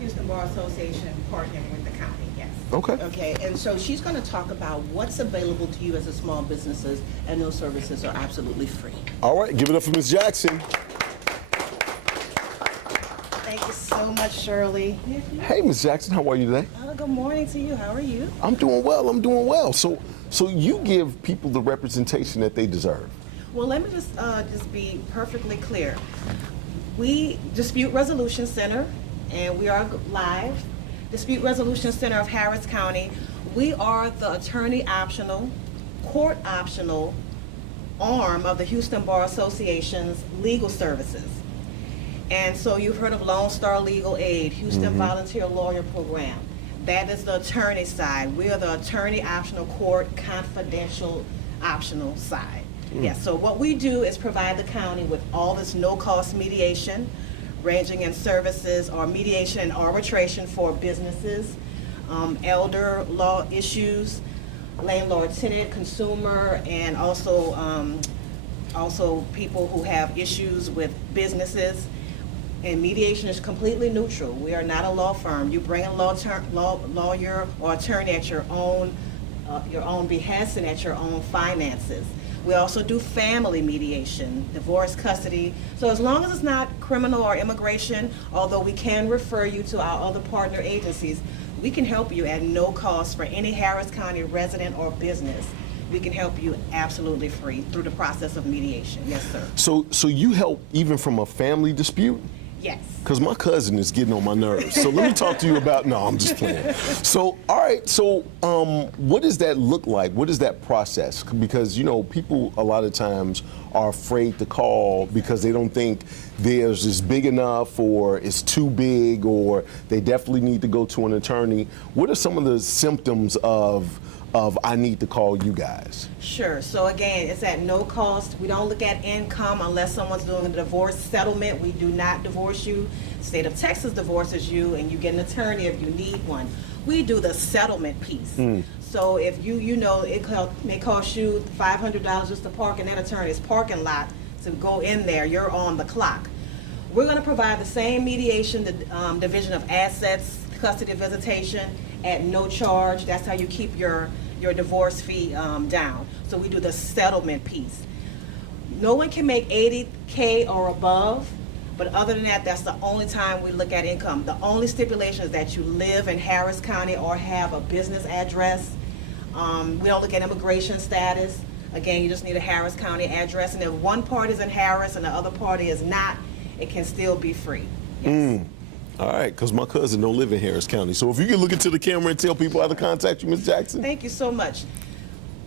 Houston Bar Association partnering with the county, yes. Okay. Okay, and so she's going to talk about what's available to you as a small businesses, and those services are absolutely free. All right, give it up for Ms. Jackson. Thank you so much, Shirley. Hey, Ms. Jackson, how are you today? Good morning to you. How are you? I'm doing well. So you give people the representation that they deserve. Well, let me just be perfectly clear. We Dispute Resolution Center, and we are live. Dispute Resolution Center of Harris County. We are the attorney optional, court optional arm of the Houston Bar Association's legal services. And so you've heard of Lone Star Legal Aid, Houston Volunteer Lawyer Program. That is the attorney side. We are the attorney optional court confidential optional side. Yes, so what we do is provide the county with all this no-cost mediation, ranging in services or mediation and arbitration for businesses, elder law issues, landlord, tenant, consumer, and also people who have issues with businesses. And mediation is completely neutral. We are not a law firm. You bring a lawyer or attorney at your own behest and at your own finances. We also do family mediation, divorce, custody. So as long as it's not criminal or immigration, although we can refer you to our other partner agencies, we can help you at no cost for any Harris County resident or business. We can help you absolutely free through the process of mediation. Yes, sir. So you help even from a family dispute? Yes. Because my cousin is getting on my nerves. So let me talk to you about, no, I'm just playing. So, all right, so what does that look like? What is that process? Because, you know, people a lot of times are afraid to call because they don't think theirs is big enough or it's too big or they definitely need to go to an attorney. What are some of the symptoms of I need to call you guys? Sure. So again, it's at no cost. We don't look at income unless someone's doing a divorce settlement. We do not divorce you. The state of Texas divorces you, and you get an attorney if you need one. We do the settlement piece. So if you know it may cost you $500 just to park in that attorney's parking lot to go in there, you're on the clock. We're going to provide the same mediation, the division of assets, custody visitation at no charge. That's how you keep your divorce fee down. So we do the settlement piece. No one can make $80K or above, but other than that, that's the only time we look at income. The only stipulation is that you live in Harris County or have a business address. We don't look at immigration status. Again, you just need a Harris County address, and if one party is in Harris and the other party is not, it can still be free. Yes. All right, because my cousin don't live in Harris County. So if you can look into the camera and tell people how to contact you, Ms. Jackson. Thank you so much.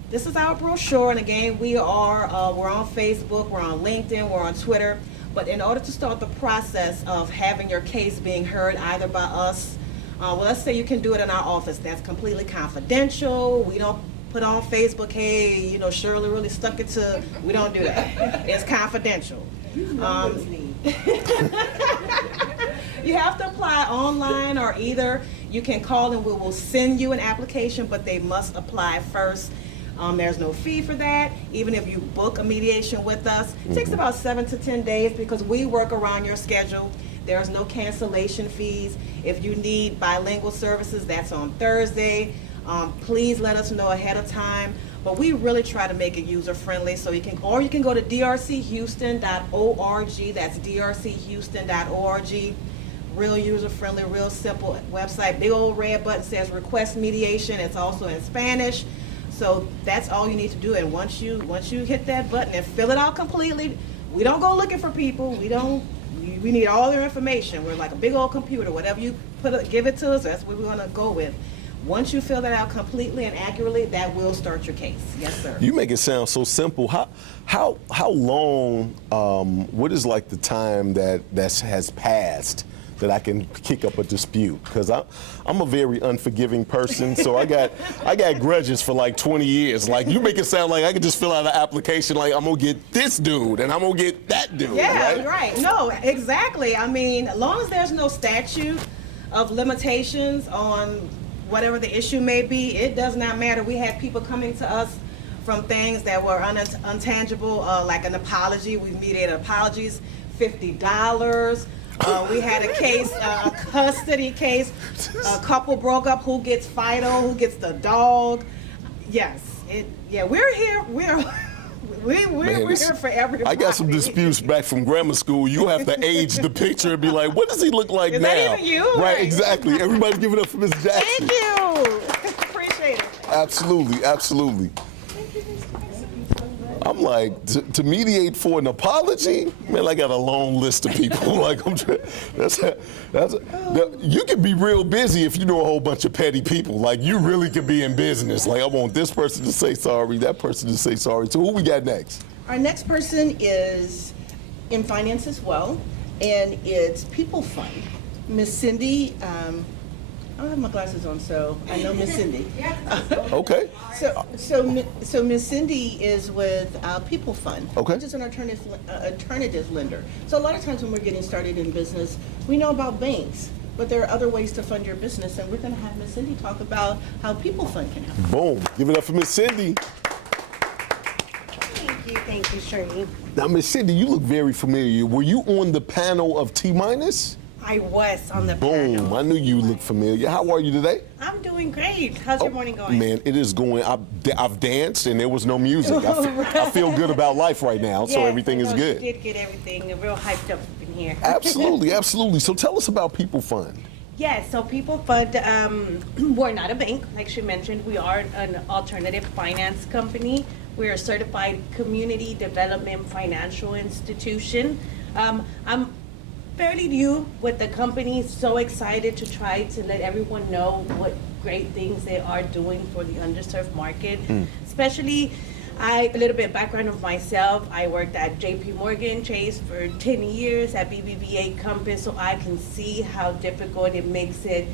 This is our brochure, and again, we're on Facebook, we're on LinkedIn, we're on Twitter. But in order to start the process of having your case being heard either by us, well, let's say you can do it in our office. That's completely confidential. We don't put on Facebook, hey, you know, Shirley really stuck it to. We don't do that. It's confidential. You have to apply online, or either you can call and we will send you an application, but they must apply first. There's no fee for that. Even if you book a mediation with us, it takes about 7 to 10 days because we work around your schedule. There's no cancellation fees. If you need bilingual services, that's on Thursday. Please let us know ahead of time. But we really try to make it user-friendly, so you can go to drchouston.org. That's drchouston.org. Real user-friendly, real simple website. Big old red button says request mediation. It's also in Spanish. So that's all you need to do. And once you hit that button and fill it out completely, we don't go looking for people. We need all their information. We're like a big old computer. Whatever you give it to us, that's what we're gonna go with. Once you fill that out completely and accurately, that will start your case. Yes, sir. You make it sound so simple. How long? What is like the time that has passed that I can kick up a dispute? Because I'm a very unforgiving person, so I got grudges for like 20 years. Like, you make it sound like I can just fill out an application like I'm gonna get this dude and I'm gonna get that dude. Yeah, right? No, exactly. I mean, as long as there's no statute of limitations on whatever the issue may be, it does not matter. We had people coming to us from things that were untangible, like an apology. We mediated apologies, $50. We had a case, a custody case. A couple broke up. Who gets Fido? Who gets the dog? Yes. We're here. We're here for everybody. I got some disputes back from grammar school. You have to age the picture and be like, what does he look like Is now? that even you? Right, exactly. Everybody give it up for Ms. Jackson. Thank you. Appreciate it. Absolutely, absolutely. I'm like, to mediate for an apology, man, I got a long list of people. Like, I'm trying, you can be real busy if you know a whole bunch of petty people. Like, you really can be in business. Like, I want this person to say sorry, that person to say sorry. So who we got next? Our next person is in finance as well, and it's People Fund. Miss Cindy, I don't have my glasses on, so I know Miss Cindy. Okay. So Miss Cindy is with People Fund, Okay. which is an alternative lender. So a lot of times when we're getting started in business, we know about banks, but there are other ways to fund your business, and we're going to have Ms. Cindy talk about how People Fund can help. Boom. Give it up for Miss Cindy. Thank you, Shirley. Now, Miss Cindy, you look very familiar. Were you on the panel of T-minus? I was on the Boom. panel. I knew you looked familiar. How are you today? I'm doing great. How's your morning going? Man, it is going. I've danced and there was no music. I feel good about life right now, so Yes, everything I is know good. You did get everything real hyped up in here. Absolutely, absolutely. So tell us about People Fund. Yes, so People Fund, we're not a bank, like she mentioned. We are an alternative finance company. We're a certified community development financial institution. I'm fairly new with the company, so excited to try to let everyone know what great things they are doing for the underserved market. Especially, a little bit of background of myself. I worked at JP Morgan Chase for 10 years, at BBVA Compass, so I can see how difficult it makes it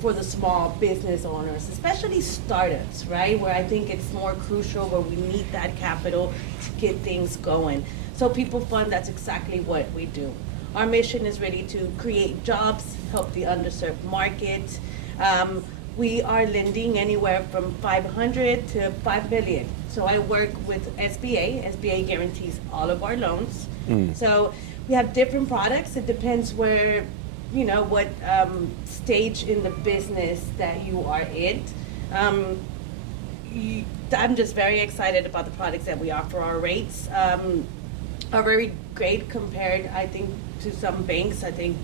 for the small business owners, especially startups, right? Where I think it's more crucial, where we need that capital to get things going. So People Fund, that's exactly what we do. Our mission is really to create jobs, help the underserved market. We are lending anywhere from 500 to 5 million. So I work with SBA. SBA guarantees all of our loans. So we have different products. It depends where, what stage in the business that you are in. I'm just very excited about the products that we offer. Our rates are very great compared, I think, to some banks. I think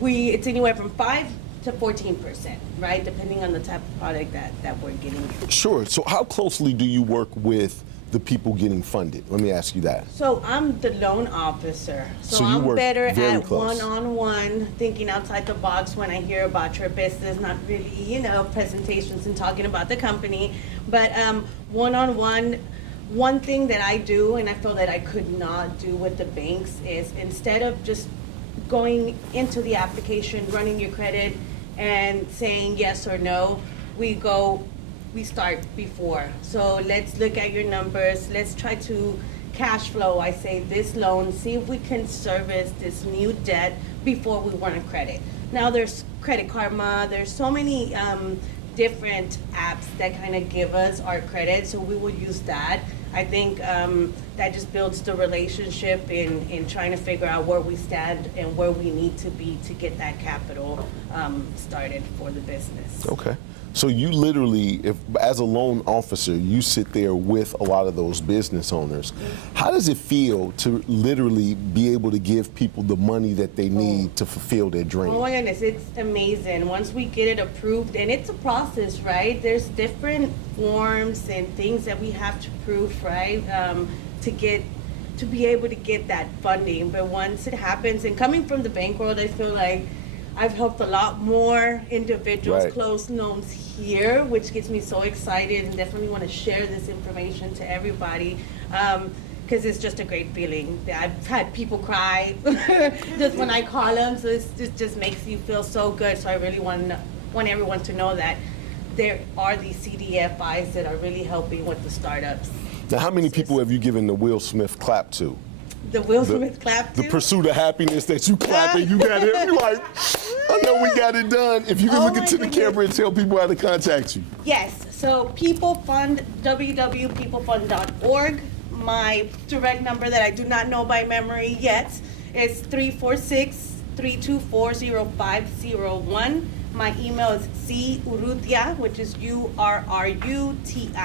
it's anywhere from 5 to 14%, right? Depending on the type of product that we're getting. Sure. So how closely do you work with the people getting funded? Let me ask you that. So I'm the loan officer. So you I'm work better very at close. one-on-one, thinking outside the box when I hear about your business, not really, presentations and talking about the company, but one-on-one. One thing that I do, and I feel that I could not do with the banks, is instead of just going into the application, running your credit, and saying yes or no, we start before. So let's look at your numbers. Let's try to cash flow, I say, this loan, see if we can service this new debt before we run a credit. Now there's Credit Karma, there's so many different apps that kind of give us our credit, so we will use that. I think that just builds the relationship in trying to figure out where we stand and where we need to be to get that capital started for the business. Okay. So you literally, as a loan officer, you sit there with a lot of those business owners. How does it feel to literally be able to give people the money that they need to fulfill their dream? Oh my goodness, it's amazing. Once we get it approved, and it's a process, right? There's different forms and things that we have to prove, right? To be able to get that funding. But once it happens, and coming from the bank world, I feel like I've helped a lot more individuals Right. close loans here, which gets me so excited, and definitely want to share this information to everybody. Because it's just a great feeling. I've had people cry just when I call them, so it just makes you feel so good. So I really want everyone to know that there are these CDFIs that are really helping with the startups. Now, how many people have you given the Will Smith clap to? The Will Smith clap The too? pursuit of happiness that you clap and you got it. You're like, I know we got it done. If you can Oh look my into the goodness. camera and tell people how to contact you. Yes, so People Fund, www.peoplefund.org. My direct number that I do not know by memory yet is 346-324-0501. My email is currutia, which is URRUTIA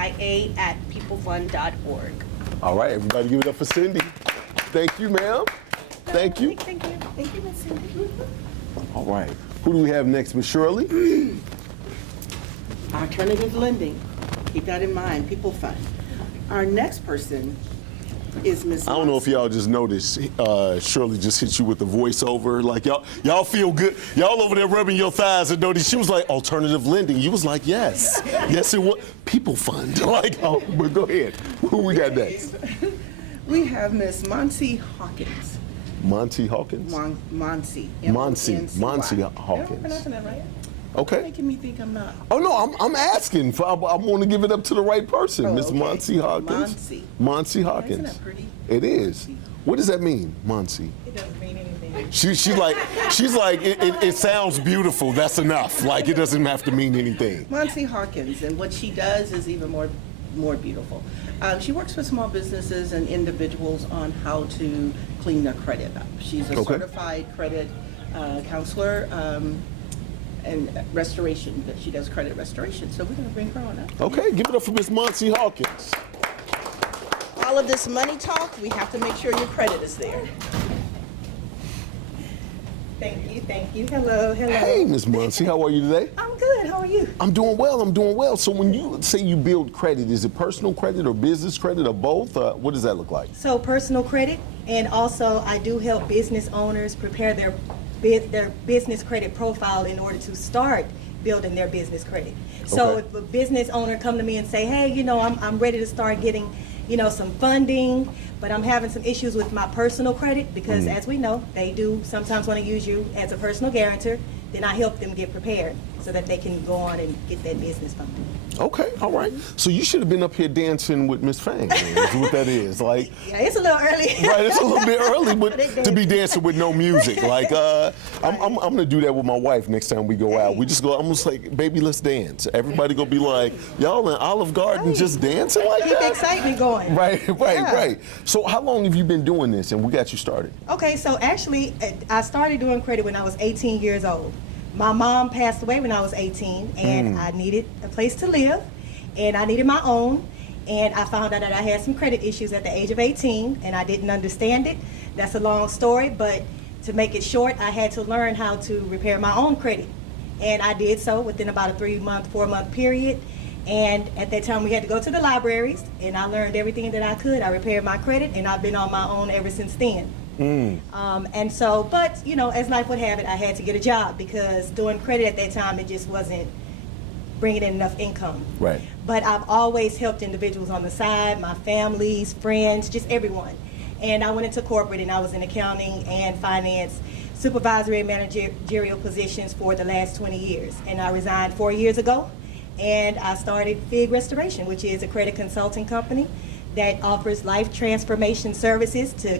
@peoplefund.org. All right, everybody give it up for Cindy. Thank you, ma'am. Thank you. Thank you. Thank you, Ms. Cindy. All right. Who do we have next, Miss Shirley? Alternative lending, keep that in mind, People Fund. Our next person is Ms. I don't know if y'all just noticed, Shirley just hit you with the voiceover. Like, y'all feel good. Y'all over there rubbing your thighs and noticed she was like, alternative lending. You was like, yes. Yes, it was. People Fund. Like, oh, but go ahead. Who we got next? We have Ms. Moncy Hawkins. Monty Hawkins? Moncy. Moncy Am I Hawkins. pronouncing that right? Okay. Making me think I'm not. Oh, no, I'm asking. I want to give it up to the right person. Oh, Miss okay. Monty Hawkins. Moncy. Monty Isn't Hawkins. that pretty? It is. What does that mean, Monty? It doesn't mean anything. She's like, it sounds beautiful. That's enough. Like, it doesn't have to mean anything. Monty Hawkins, and what she does is even more beautiful. She works with small businesses and individuals on how to clean their credit up. She's a Okay. certified credit counselor and restoration. That she does credit restoration. So we're going to bring her on up. Okay, give it up for Miss Monty Hawkins. All of this money talk, we have to make sure your credit is there. Thank you, thank you. Hello, hello. Hey, Miss Muncie, how are you today? I'm good, how are you? I'm doing well. I'm doing well. So when you say you build credit, is it personal credit or business credit or both? What does that look like? So personal credit, and also I do help business owners prepare their business credit profile in order to start building their business credit. So Okay. if a business owner come to me and say, hey, I'm ready to start getting, some funding, but I'm having some issues with my personal credit because as we know, they do sometimes want to use you as a personal guarantor, then I help them get prepared so that they can go on and get that business funding. Okay, all right. So you should have been up here dancing with Miss Fang, man, is what that is. Like, Yeah, it's a little early. right, it's a little bit early but They to be dance. dancing with no music. Like, I'm gonna do that with my wife next time we go out. We just go, I'm just like, baby, let's dance. Everybody gonna be like, y'all in Olive Garden just dancing like Keep the that? excitement going. Right, Yeah. right. So how long have you been doing this and we got you started? Okay, so actually, I started doing credit when I was 18 years old. My mom passed away when I was 18, and I needed a place to live, and I needed my own. And I found out that I had some credit issues at the age of 18, and I didn't understand it. That's a long story, but to make it short, I had to learn how to repair my own credit. And I did so within about a 3-month, 4-month period. And at that time, we had to go to the libraries, and I learned everything that I could. I repaired my credit, and I've been on my own ever since then. And so, but as life would have it, I had to get a job because doing credit at that time, it just wasn't bringing in enough income. Right. But I've always helped individuals on the side, my families, friends, just everyone. And I went into corporate, and I was in accounting and finance, supervisory and managerial positions for the last 20 years. And I resigned 4 years ago, and I started Fig Restoration, which is a credit consulting company that offers life transformation services to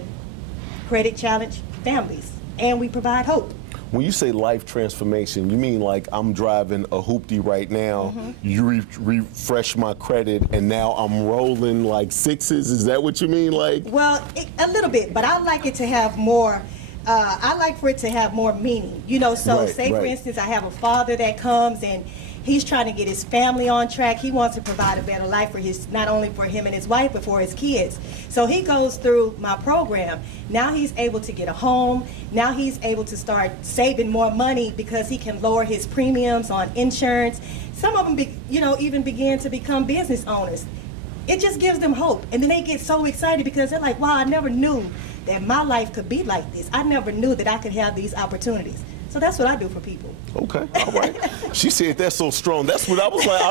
credit challenged families, and we provide hope. When you say life transformation, you mean like I'm driving a hoopty right now, you refresh my credit, and now I'm rolling like sixes? Is that what you mean? Like, Well, a little bit, but I like it to have more. I like for it to have more meaning. So Right, say for right. instance, I have a father that comes and he's trying to get his family on track. He wants to provide a better life for not only for him and his wife, but for his kids. So he goes through my program. Now he's able to get a home. Now he's able to start saving more money because he can lower his premiums on insurance. Some of them, even begin to become business owners. It just gives them hope. And then they get so excited because they're like, wow, I never knew that my life could be like this. I never knew that I could have these opportunities. So that's what I do for people. okay, all right. She said that's so strong. That's what I was like.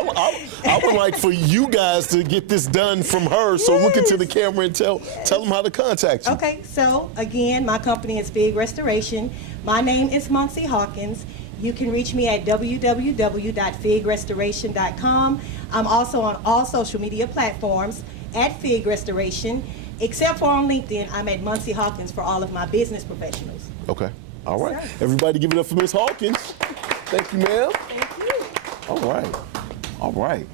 I would like for you guys to get this done from her. So look into the camera and tell them how to contact you. Okay, so again, my company is Fig Restoration. My name is Monty Hawkins. You can reach me at www.figrestoration.com. I'm also on all social media platforms at Fig Restoration, except for on LinkedIn. I'm at Monty Hawkins for all of my business professionals. Okay, all right. Sir. Everybody give it up for Miss Hawkins. Thank you, ma'am. Thank you. All right, all right.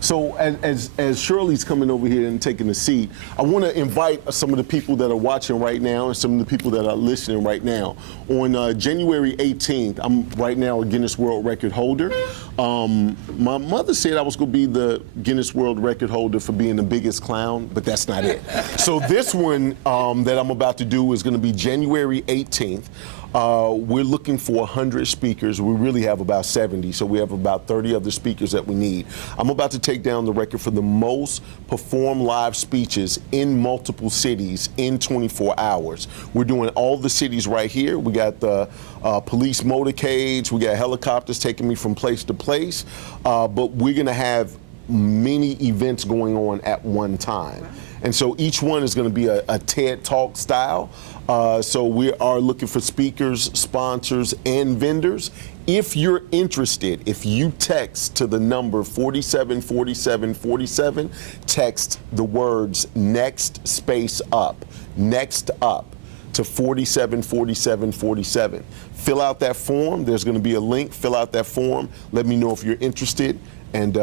So as Shirley's coming over here and taking a seat, I want to invite some of the people that are watching right now and some of the people that are listening right now. On January 18th, I'm right now a Guinness World Record holder. My mother said I was going to be the Guinness World Record holder for being the biggest clown, but that's not it. So this one that I'm about to do is going to be January 18th. We're looking for 100 speakers. We really have about 70, so we have about 30 other speakers that we need. I'm about to take down the record for the most performed live speeches in multiple cities in 24 hours. We're doing all the cities right here. We got the police motorcades. We got helicopters taking me from place to place. But we're going to have many events going on at one time. And so each one is going to be a TED Talk style. So we are looking for speakers, sponsors, and vendors. If you're interested, if you text to the number 474747, text the words next space up, next up, to 474747. Fill out that form. There's going to be a link. Fill out that form. Let me know if you're interested, and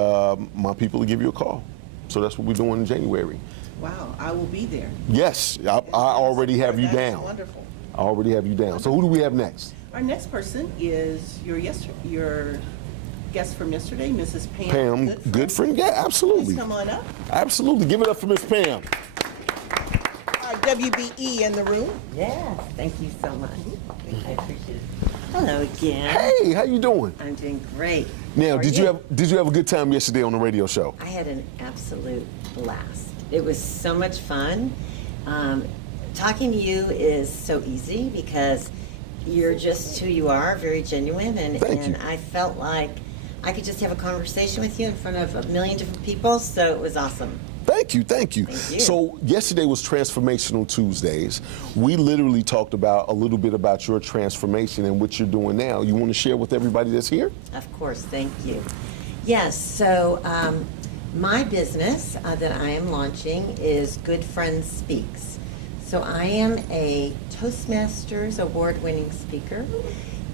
my people will give you a call. So that's what we're doing in January. Wow, I will be there. Yes, I already have you That's down. wonderful. I already have you down. So who do we have next? Our next person is your guest from yesterday, Mrs. Pam Goodfriend. Yeah, absolutely. Please come on up. Absolutely. Give it up for Miss Pam. Our WBE in the room. Yes, thank you so much. I appreciate it. Hello again. Hey, how you doing? I'm doing great. Now, How are did you have a good time yesterday on the radio show? I had an absolute blast. It was so much fun. Talking to you is so easy because you're just who you are, very genuine, and Thank you. I felt like I could just have a conversation with you in front of a million different people, so it was awesome. Thank you, thank you. Thank you. So yesterday was Transformational Tuesdays. We literally talked about a little bit about your transformation and what you're doing now. You want to share with everybody that's here? Of course, thank you. Yes, so my business that I am launching is Good Friends Speaks. So I am a Toastmasters award-winning speaker,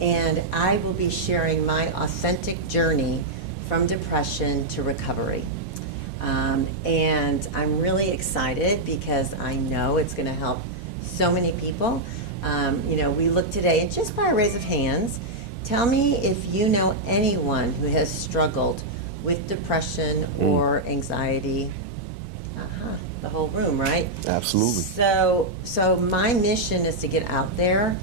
and I will be sharing my authentic journey from depression to recovery. And I'm really excited because I know it's going to help so many people. We look today, and just by a raise of hands, tell me if you know anyone who has struggled with depression or anxiety. The whole room, right? Absolutely. So my mission is to get out there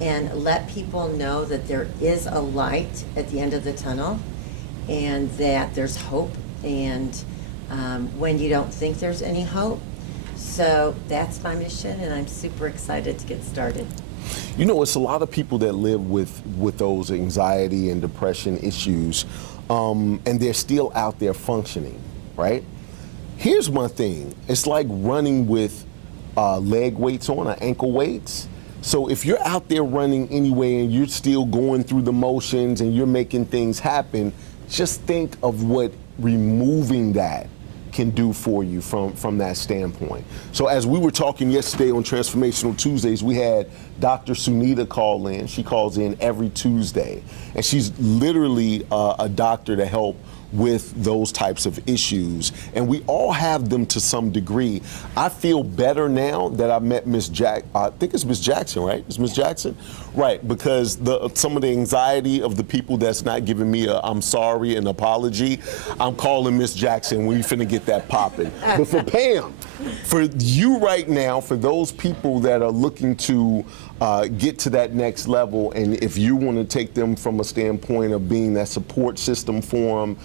and let people know that there is a light at the end of the tunnel and that there's hope, and when you don't think there's any hope. So that's my mission, and I'm super excited to get started. You know, it's a lot of people that live with those anxiety and depression issues, and they're still out there functioning, right? Here's my thing. It's like running with leg weights on or ankle weights. So if you're out there running anyway and you're still going through the motions and you're making things happen, just think of what removing that can do for you from that standpoint. So as we were talking yesterday on Transformational Tuesdays, we had Dr. Sunita call in. She calls in every Tuesday, and she's literally a doctor to help with those types of issues, and we all have them to some degree. I feel better now that I met Miss I think it's Miss Jackson, right? It's Miss Jackson? Right, because some of the anxiety of the people that's not giving me a I'm sorry, an apology, I'm calling Miss Jackson. We finna get that popping. But for Pam, for you right now, for those people that are looking to get to that next level, and if you want to take them from a standpoint of being that support system for them,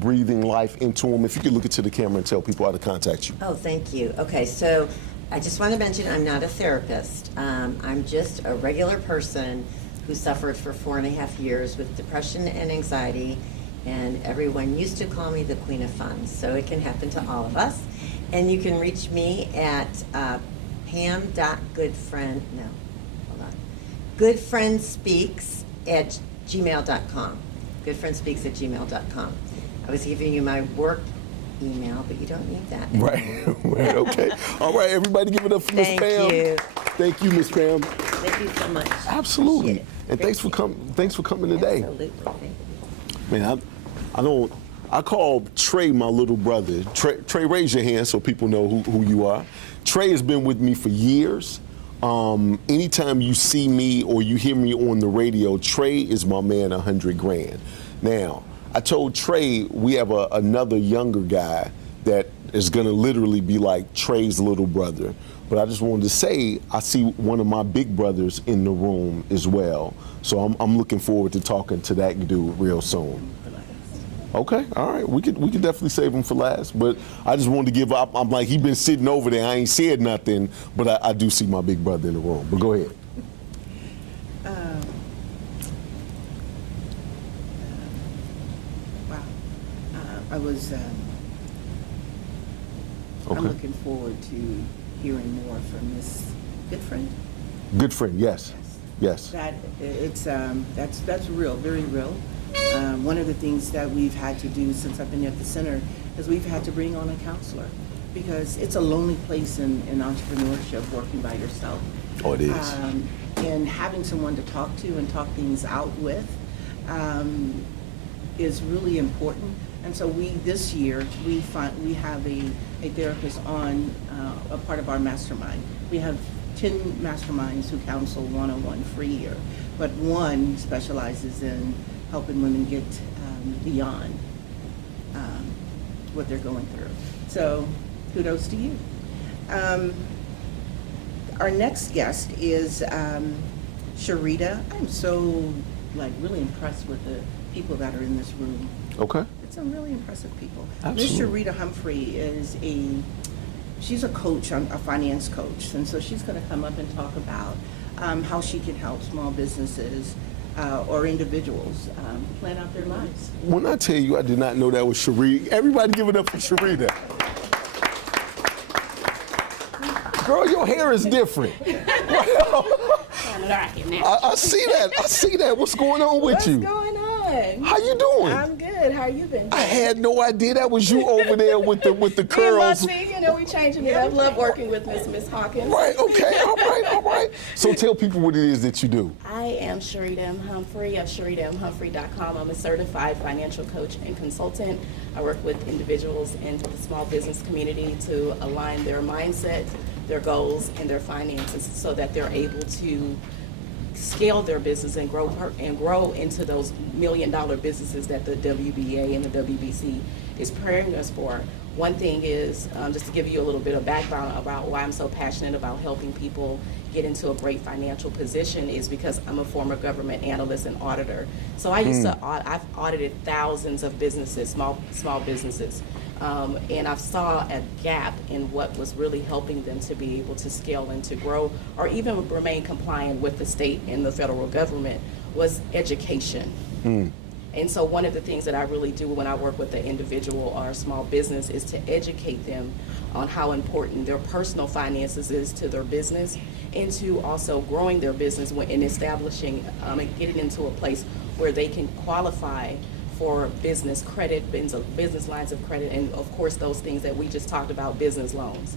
breathing life into them, if you could look into the camera and tell people how to contact you. Oh, thank you. Okay, so I just want to mention I'm not a therapist. I'm just a regular person who suffered for 4.5 years with depression and anxiety, and everyone used to call me the Queen of Fun, so it can happen to all of us. And you can reach me at goodfriendspeaks@gmail.com. goodfriendspeaks@gmail.com. I was giving you my work email, but you don't need that anymore. Right, okay. All right, everybody give it up for Miss Thank Pam. you. Thank you, Miss Pam. Thank you so much. Absolutely. Appreciate it. And thanks for coming today. Absolutely. Thank you. Man, I call Trey my little brother. Trey, raise your hand so people know who you are. Trey has been with me for years. Anytime you see me or you hear me on the radio, Trey is my man, 100 grand. Now, I told Trey we have another younger guy that is gonna literally be like Trey's little brother. But I just wanted to say, I see one of my big brothers in the room as well. So I'm looking forward to talking to that dude real soon. Okay, all right, we could definitely save him for last, but I just wanted to give up. I'm like, he been sitting over there, I ain't said nothing, but I do see my big brother in the room, but go ahead. Wow. I'm looking forward to hearing more from Miss Goodfriend. Good friend, yes, yes. That's real, very real. One of the things that we've had to do since I've been at the center is we've had to bring on a counselor, because it's a lonely place in entrepreneurship, working by yourself. Oh, it is. And having someone to talk to and talk things out with is really important. And so this year, we have a therapist on a part of our mastermind. We have 10 masterminds who counsel one-on-one free here, but one specializes in helping women get beyond what they're going through. So kudos to you. Our next guest is Sharita. I'm so really impressed with the people that are in this room. Okay. It's some really impressive people. Miss Absolutely. Sharita Humphrey she's a coach, a finance coach, and so she's going to come up and talk about how she can help small businesses or individuals plan out their lives. When I tell you I did not know that was Sharita, everybody give it up for Sharita. Girl, your hair is different. I see that. I see that. What's going on with you? What's going on? How you doing? I'm good. How you been? I had no idea that was you over there with the curls. We changing it up. Love working with Miss Hawkins. Right, okay, all right. So tell people what it is that you do. I am Sharita M. Humphrey of SharitaMHumphrey.com. I'm a certified financial coach and consultant. I work with individuals in the small business community to align their mindset, their goals, and their finances so that they're able to scale their business and grow into those $1 million businesses that the WBA and the WBC is preparing us for. One thing is, just to give you a little bit of background about why I'm so passionate about helping people get into a great financial position is because I'm a former government analyst and auditor. So I used to, I've audited thousands of businesses, small businesses. And I saw a gap in what was really helping them to be able to scale and to grow or even remain compliant with the state and the federal government was education. And so one of the things that I really do when I work with the individual or a small business is to educate them on how important their personal finances is to their business and to also growing their business and establishing and getting into a place where they can qualify for business credit, business lines of credit, and of course those things that we just talked about, business loans.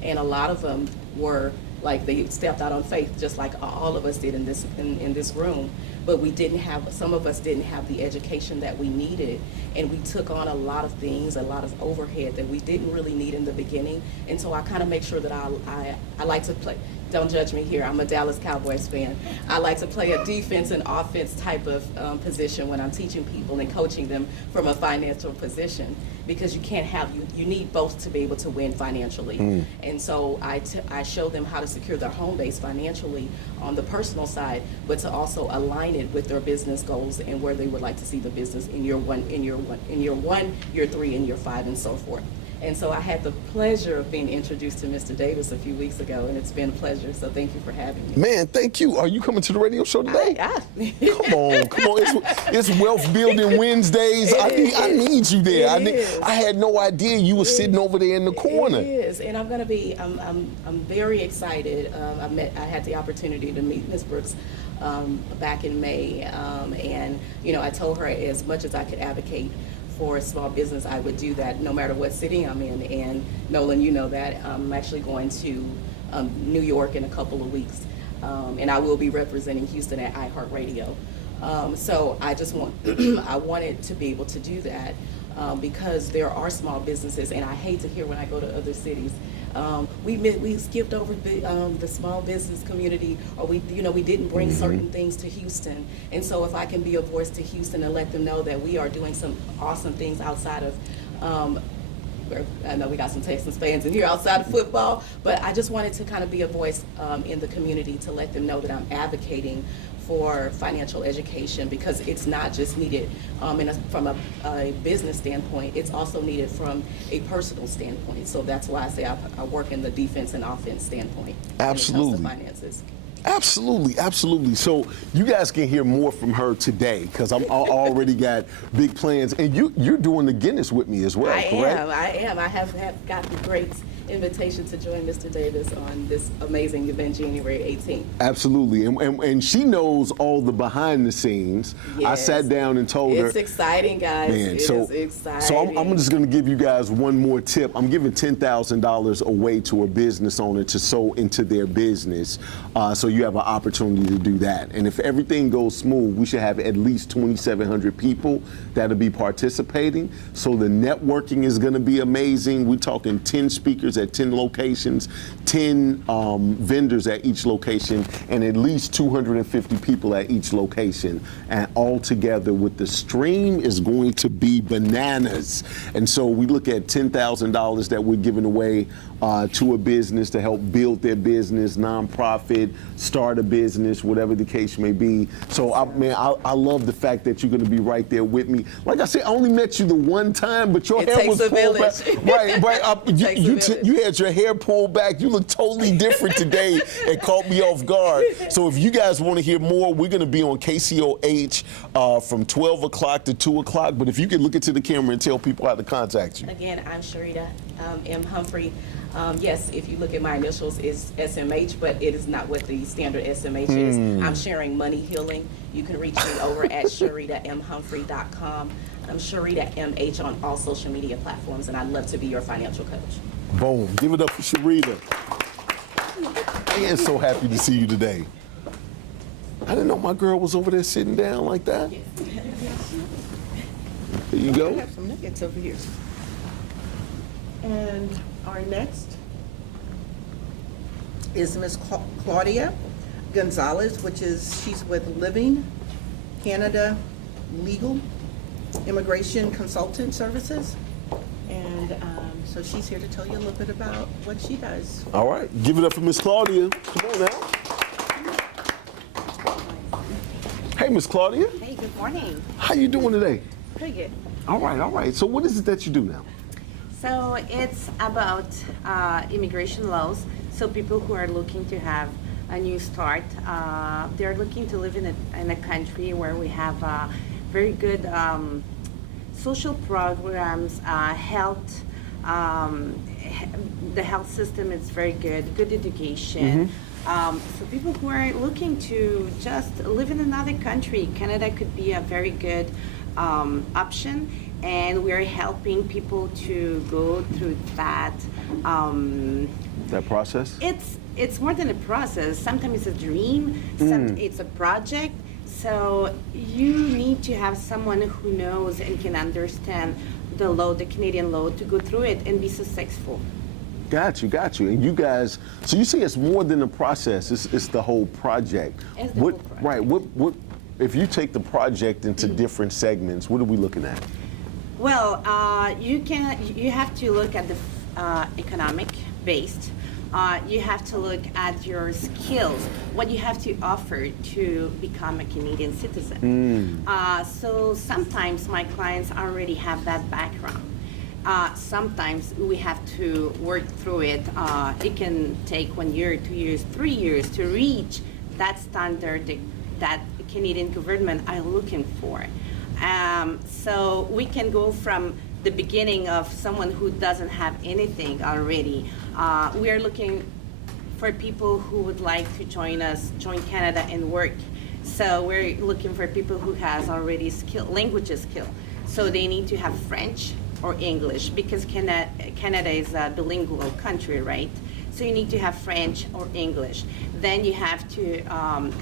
And a lot of them were like they stepped out on faith, just like all of us did in this room. But some of us didn't have the education that we needed, and we took on a lot of things, a lot of overhead that we didn't really need in the beginning. And so I kind of make sure that I like to play. Don't judge me here. I'm a Dallas Cowboys fan. I like to play a defense and offense type of position when I'm teaching people and coaching them from a financial position, because you need both to be able to win financially. And so I show them how to secure their home base financially on the personal side, but to also align it with their business goals and where they would like to see the business in year 1, year 3, and year 5, and so forth. And so I had the pleasure of being introduced to Mr. Davis a few weeks ago, and it's been a pleasure. So thank you for having me. Man, thank you. Are you coming to the radio show today? Come on. It's Wealth Building Wednesdays. I need you there. I had no idea you were sitting over there in the corner. It is, and I'm going to be. I'm very excited. I had the opportunity to meet Ms. Brooks back in May, and I told her as much as I could advocate for a small business, I would do that no matter what city I'm in. And Nolan, you know that I'm actually going to New York in a couple of weeks, and I will be representing Houston at iHeartRadio. So I just I wanted to be able to do that because there are small businesses, and I hate to hear when I go to other cities, we skipped over the small business community, or we didn't bring certain things to Houston. And so if I can be a voice to Houston and let them know that we are doing some awesome things outside of I know we got some Texans fans in here outside of football, but I just wanted to kind of be a voice in the community to let them know that I'm advocating for financial education, because it's not just needed from a business standpoint, it's also needed from a personal standpoint. So that's why I say I work in the defense and offense standpoint. Absolutely. When it comes to finances. Absolutely. So you guys can hear more from her today, because I already got big plans. And you're doing the Guinness with me as well, correct? I am. I have got the great invitation to join Mr. Davis on this amazing event, January 18th. Absolutely, and she knows all the behind the scenes. I Yes. sat down and told her. It's exciting, guys. Man, It so is exciting. so I'm just going to give you guys one more tip. I'm giving $10,000 away to a business owner to sow into their business, so you have an opportunity to do that. And if everything goes smooth, we should have at least 2,700 people that'll be participating. So the networking is going to be amazing. We're talking 10 speakers at 10 locations, 10 vendors at each location, and at least 250 people at each location. And all together with the stream is going to be bananas. And so we look at $10,000 that we're giving away to a business to help build their business, nonprofit, start a business, whatever the case may be. So I love the fact that you're going to be right there with me. Like I said, I only met you the one time, but your It hair takes was a pulled back. village. Right. It takes a village. You had your hair pulled back. You look totally different today and caught me off guard. So if you guys want to hear more, we're going to be on KCOH from 12 o'clock to 2 o'clock. But if you could look into the camera and tell people how to contact you. Again, I'm Sharita M. Humphrey. Yes, if you look at my initials, it's SMH, but it is not what the standard SMH is. I'm sharing money healing. You can reach me over at SharitaMHumphrey.com. I'm Sharita MH on all social media platforms, and I'd love to be your financial coach. Boom. Give it up for Sharita. I am so happy to see you today. I didn't know my girl was over there sitting down like that. There you I go. have some nuggets over here. And our next is Miss Claudia Gonzalez, she's with Living Canada Legal Immigration Consultant Services. And so she's here to tell you a little bit about what she does. All right. Give it up for Miss Claudia. Come on now. Hey, Miss Claudia. Hey, good morning. How you doing today? Pretty good. All right. So what is it that you do now? So it's about immigration laws. So people who are looking to have a new start, they're looking to live in a country where we have very good social programs, health. The health system is very good education. So people who are looking to just live in another country, Canada could be a very good option, and we're helping people to go through that. That process? It's more than a process. Sometimes it's a dream. It's a project. So you need to have someone who knows and can understand the law, the Canadian law, to go through it and be successful. Got you. And you guys, so you say it's more than a process, it's the whole project. It's the whole project. Right, what, if you take the project into different segments, what are we looking at? Well, you have to look at the economic based. You have to look at your skills, what you have to offer to become a Canadian citizen. So sometimes my clients already have that background. Sometimes we have to work through it. It can take 1 year, 2 years, 3 years to reach that standard that Canadian government are looking for. So we can go from the beginning of someone who doesn't have anything already. We are looking for people who would like to join Canada and work. So we're looking for people who has already language skill. So they need to have French or English, because Canada is a bilingual country, right? So you need to have French or English. Then you have to,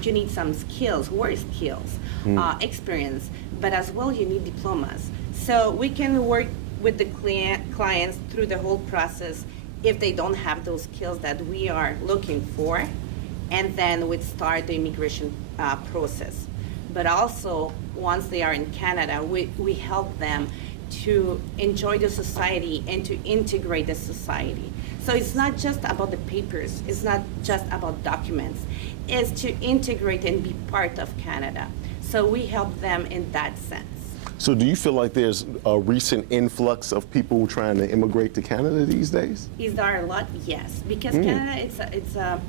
you need some skills, work skills, experience, but as well you need diplomas. So we can work with the clients through the whole process if they don't have those skills that we are looking for, and then we'd start the immigration process. But also, once they are in Canada, we help them to enjoy the society and to integrate the society. So it's not just about the papers, it's not just about documents, it's to integrate and be part of Canada. So we help them in that sense. So do you feel like there's a recent influx of people trying to immigrate to Canada these days? Is there a lot? Yes, because Canada,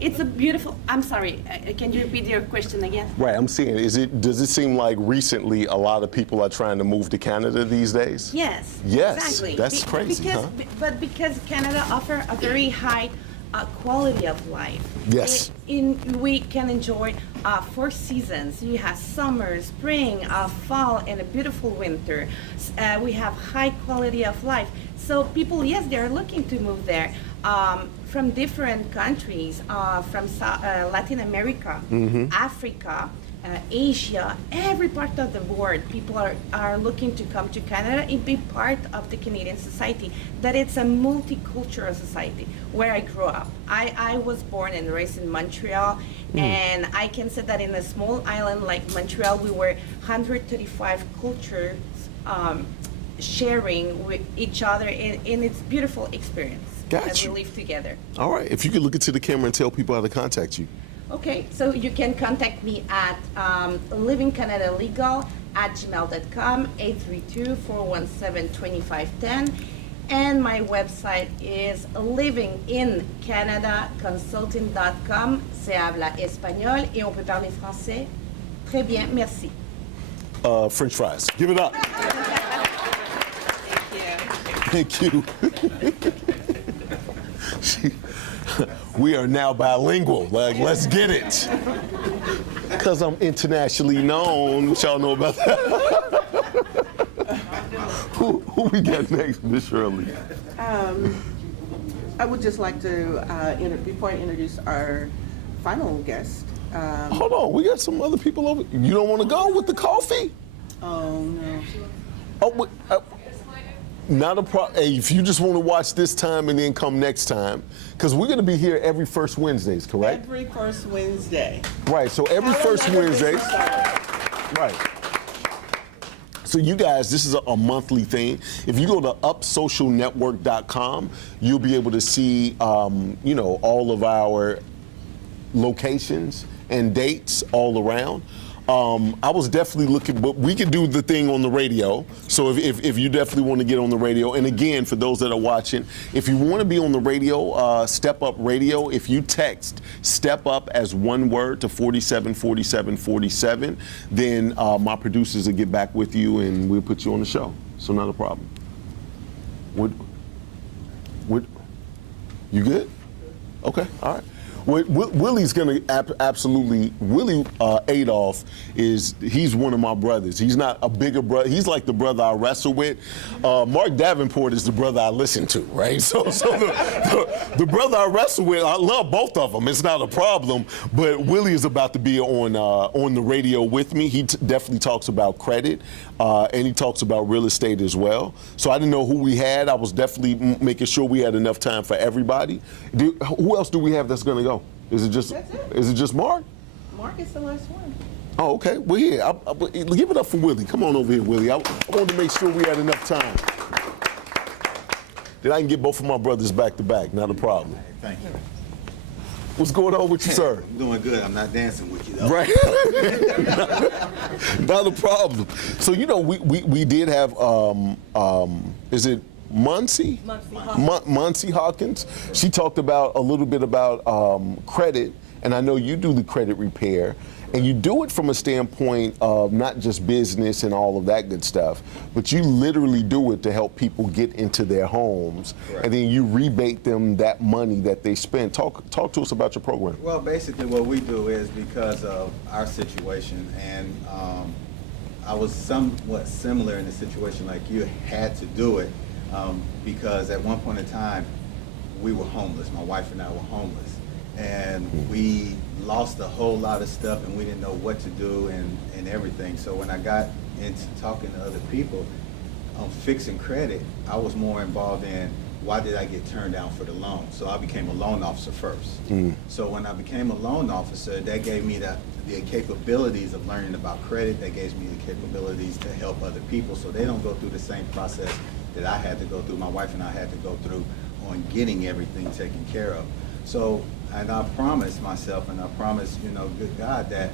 It's a beautiful, I'm sorry, can you repeat your question again? Right, I'm seeing. Does it seem like recently a lot of people are trying to move to Canada these days? Yes. Yes, Exactly. that's crazy, because, huh? But because Canada offer a very high quality of life. Yes. We can enjoy 4 seasons. You have summer, spring, fall, and a beautiful winter. We have high quality of life. So people, yes, they're looking to move there. From different countries, from Latin America, Africa, Asia, every part of the world, people are looking to come to Canada and be part of the Canadian society. That it's a multicultural society where I grew up. I was born and raised in Montreal, and I can say that in a small island like Montreal, we were 135 cultures sharing with each other in its beautiful experience. Got as you. we live together. All right, if you could look into the camera and tell people how to contact you. Okay, so you can contact me at livingcanadalegal@gmail.com, 832-417-2510. And my website is livingincanadaconsulting.com. Se habla español et on peut parler français. Très bien, merci. French fries. Give it up. Thank you. We are now bilingual. Like, let's get it. Because I'm internationally known. What y'all know about that? who we got next, Miss Shirley? I would just like to, before I introduce our final guest. Hold on, we got some other people over. You don't want to go with the coffee? Oh, no. Oh, but, not a problem. Hey, if you just want to watch this time and then come next time, because we're going to be here every first Wednesdays, correct? Every first Wednesday. Right, so every first Wednesdays. Right. So you guys, this is a monthly thing. If you go to upsocialnetwork.com, you'll be able to see, all of our locations and dates all around. I was definitely looking, but we could do the thing on the radio. So if you definitely want to get on the radio, and again, for those that are watching, if you want to be on the radio, Step Up Radio, if you text Step Up as one word to 474747, then my producers will get back with you and we'll put you on the show. So not a problem. You good? Okay, all right. Willie's gonna absolutely. Willie Adolph he's one of my brothers. He's not a bigger brother. He's like the brother I wrestle with. Mark Davenport is the brother I listen to, right? So the brother I wrestle with, I love both of them. It's not a problem. But Willie is about to be on the radio with me. He definitely talks about credit, and he talks about real estate as well. So I didn't know who we had. I was definitely making sure we had enough time for everybody. Who else do we have that's gonna go? Is it just Mark? Mark is the last one. Oh, okay. Well, here, give it up for Willie. Come on over here, Willie. I wanted to make sure we had enough time. Then I can get both of my brothers back to back. Not a problem. Thank you. What's going on with you, sir? I'm doing good. I'm not dancing with you, though. Right. Not a problem. So, we did have, is it Muncie? Muncie Hawkins. She talked a little bit about credit, and I know you do the credit repair, and you do it from a standpoint of not just business and all of that good stuff, but you literally do it to help people get into their homes, Correct. And then you rebate them that money that they spend. Talk to us about your program. Well, basically what we do is because of our situation, and I was somewhat similar in a situation like you, had to do it because at one point in time, we were homeless. My wife and I were homeless. And we lost a whole lot of stuff, and we didn't know what to do and everything. So when I got into talking to other people on fixing credit, I was more involved in why did I get turned down for the loan. So I became a loan officer first. So when I became a loan officer, that gave me the capabilities of learning about credit. That gave me the capabilities to help other people so they don't go through the same process that I had to go through, my wife and I had to go through on getting everything taken care of. So, and I promised myself, and I promised, good God, that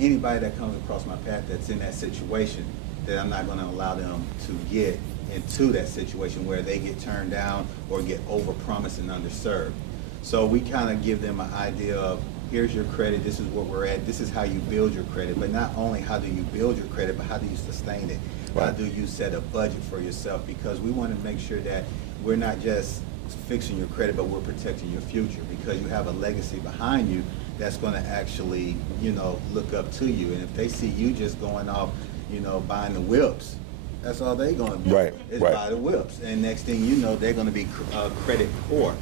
anybody that comes across my path that's in that situation, that I'm not going to allow them to get into that situation where they get turned down or get overpromised and underserved. So we kind of give them an idea of, here's your credit, this is what we're at, this is how you build your credit. But not only how do you build your credit, but how do you sustain it? How do you set a budget for yourself? Because we want to make sure that we're not just fixing your credit, but we're protecting your future, because you have a legacy behind you that's going to actually, look up to you. And if they see you just going off, buying the whips, that's all they're going to be. Right, is right. buy the whips. And next thing you know, they're going to be credit poor.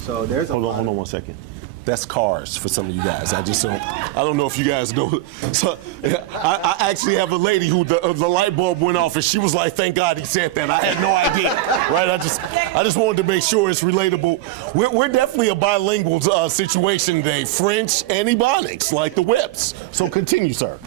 So there's Hold on 1 second. That's cars for some of you guys. I don't know if you guys know. So, I actually have a lady who the light bulb went off and she was like, thank God he said that. I had no idea, right? I just wanted to make sure it's relatable. We're definitely a bilingual situation today, French and Ebonics, like the whips. So continue, sir.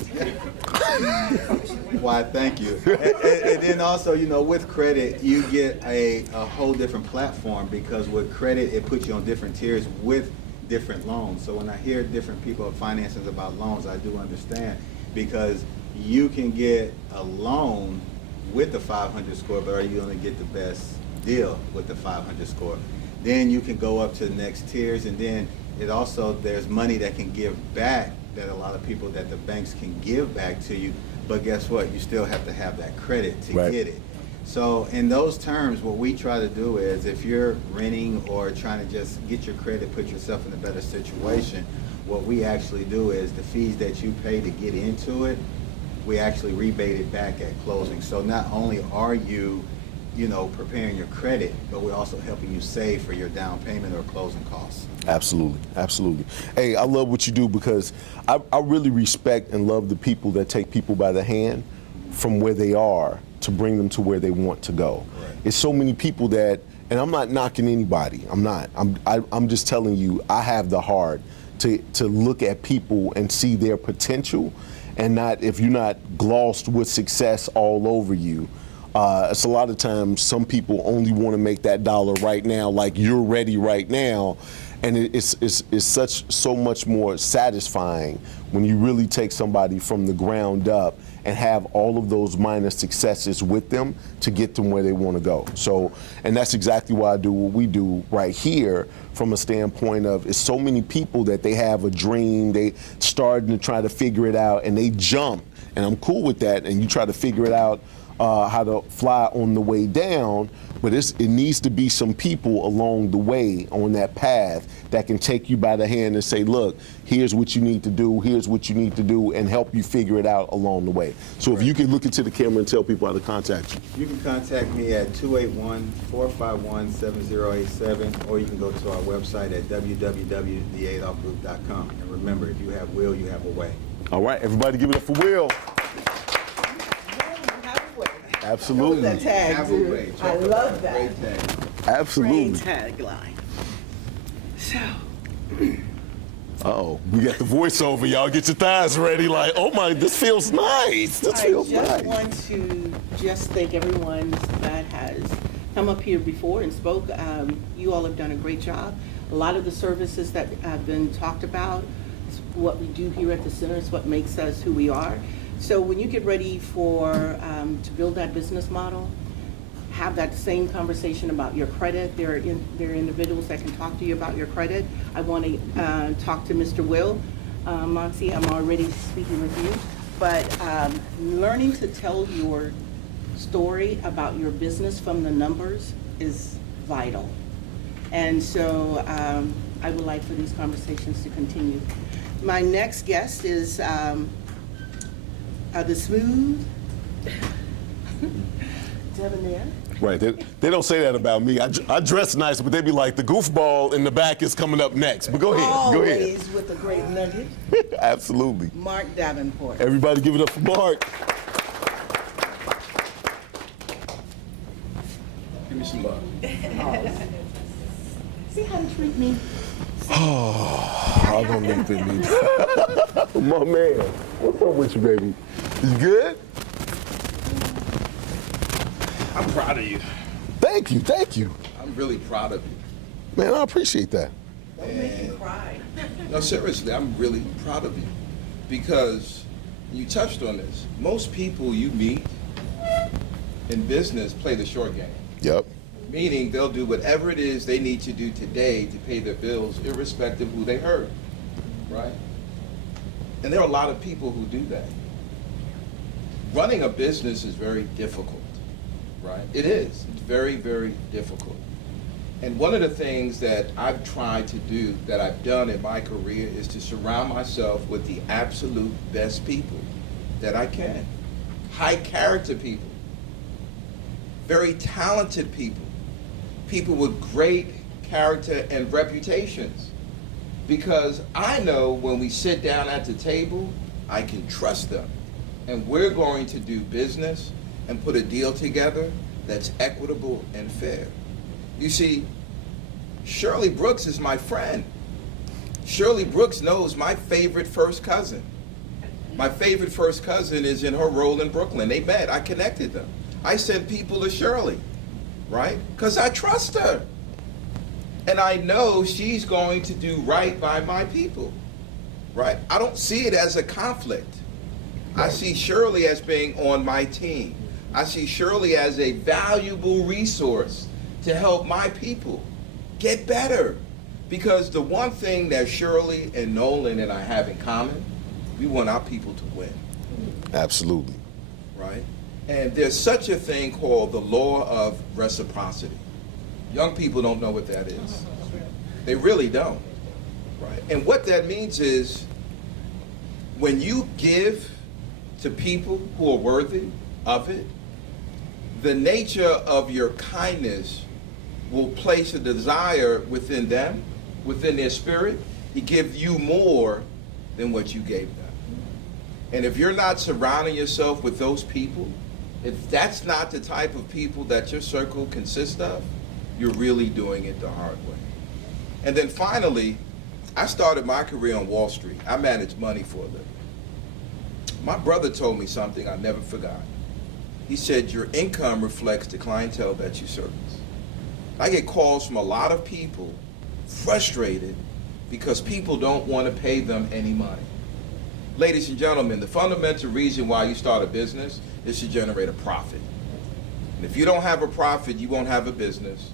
Why, thank you. And then also, with credit, you get a whole different platform, because with credit, it puts you on different tiers with different loans. So when I hear different people financing about loans, I do understand, because you can get a loan with the 500 score, but are you going to get the best deal with the 500 score? Then you can go up to the next tiers, and then there's money that can give back, that a lot of people, that the banks can give back to you. But guess what? You still have to have that credit to get it. So in those terms, what we try to do is, if you're renting or trying to just get your credit, put yourself in a better situation, what we actually do is the fees that you pay to get into it, we actually rebate it back at closing. So not only are you, preparing your credit, but we're also helping you save for your down payment or closing costs. Absolutely, absolutely. Hey, I love what you do, because I really respect and love the people that take people by the hand from where they are to bring them to where they want to go. Right. It's so many people that, and I'm not knocking anybody, I'm not. I'm just telling you, I have the heart to look at people and see their potential, and not, if you're not glossed with success all over you. It's a lot of times some people only want to make that dollar right now, like you're ready right now. And it's so much more satisfying when you really take somebody from the ground up and have all of those minor successes with them to get them where they want to go. So, and that's exactly why I do what we do right here, from a standpoint of, it's so many people that they have a dream, they starting to try to figure it out, and they jump, and I'm cool with that, and you try to figure it out how to fly on the way down, but it needs to be some people along the way on that path that can take you by the hand and say, look, here's what you need to do, here's what you need to do, and help you figure it out along the way. So if you could look into the camera and tell people how to contact you. You can contact me at 281-451-7087, or you can go to our website at www.theadolfgroup.com. And remember, if you have will, you have a way. All right, everybody give it up for Will. Absolutely. That tag, dude. I love that. Great tag. Absolutely. Great tagline. So, Uh-oh, we got the voiceover. Y'all get your thighs ready. Like, oh my, this feels nice. This feels I just nice. want to thank everyone that has come up here before and spoke. You all have done a great job. A lot of the services that have been talked about is what we do here at the center. It's what makes us who we are. So when you get ready to build that business model, have that same conversation about your credit. There are individuals that can talk to you about your credit. I want to talk to Mr. Will. Monty, I'm already speaking with you. But learning to tell your story about your business from the numbers is vital. And so I would like for these conversations to continue. My next guest is the smooth debonair. Right, they don't say that about me. I dress nice, but they be like, the goofball in the back is coming up next. But go ahead, go ahead. Always with a great nugget. Absolutely. Mark Davenport. Everybody give it up for Mark. Give me some love. See how to treat me? I don't make that mean. My man, what's up with you, baby? You good? I'm proud of you. Thank you, thank you. I'm really proud of you. Man, I appreciate that. Don't make me cry. No, seriously, I'm really proud of you. Because you touched on this. Most people you meet in business play the short game. Yep. Meaning they'll do whatever it is they need to do today to pay their bills, irrespective of who they hurt, right? And there are a lot of people who do that. Running a business is very difficult, right? It is. It's very, very difficult. And one of the things that I've tried to do, that I've done in my career, is to surround myself with the absolute best people that I can. High character people, very talented people, people with great character and reputations. Because I know when we sit down at the table, I can trust them. And we're going to do business and put a deal together that's equitable and fair. You see, Shirley Brooks is my friend. Shirley Brooks knows my favorite first cousin. My favorite first cousin is in her role in Brooklyn. They met, I connected them. I sent people to Shirley, right? Because I trust her. And I know she's going to do right by my people, right? I don't see it as a conflict. I see Shirley as being on my team. I see Shirley as a valuable resource to help my people get better. Because the one thing that Shirley and Nolan and I have in common, we want our people to win. Absolutely. Right? And there's such a thing called the law of reciprocity. Young people don't know what that is. They really don't. Right? And what that means is when you give to people who are worthy of it, the nature of your kindness will place a desire within them, within their spirit, to give you more than what you gave them. And if you're not surrounding yourself with those people, if that's not the type of people that your circle consists of, you're really doing it the hard way. And then finally, I started my career on Wall Street. I managed money for a living. My brother told me something I never forgot. He said, your income reflects the clientele that you service. I get calls from a lot of people frustrated because people don't want to pay them any money. Ladies and gentlemen, the fundamental reason why you start a business is to generate a profit. And if you don't have a profit, you won't have a business.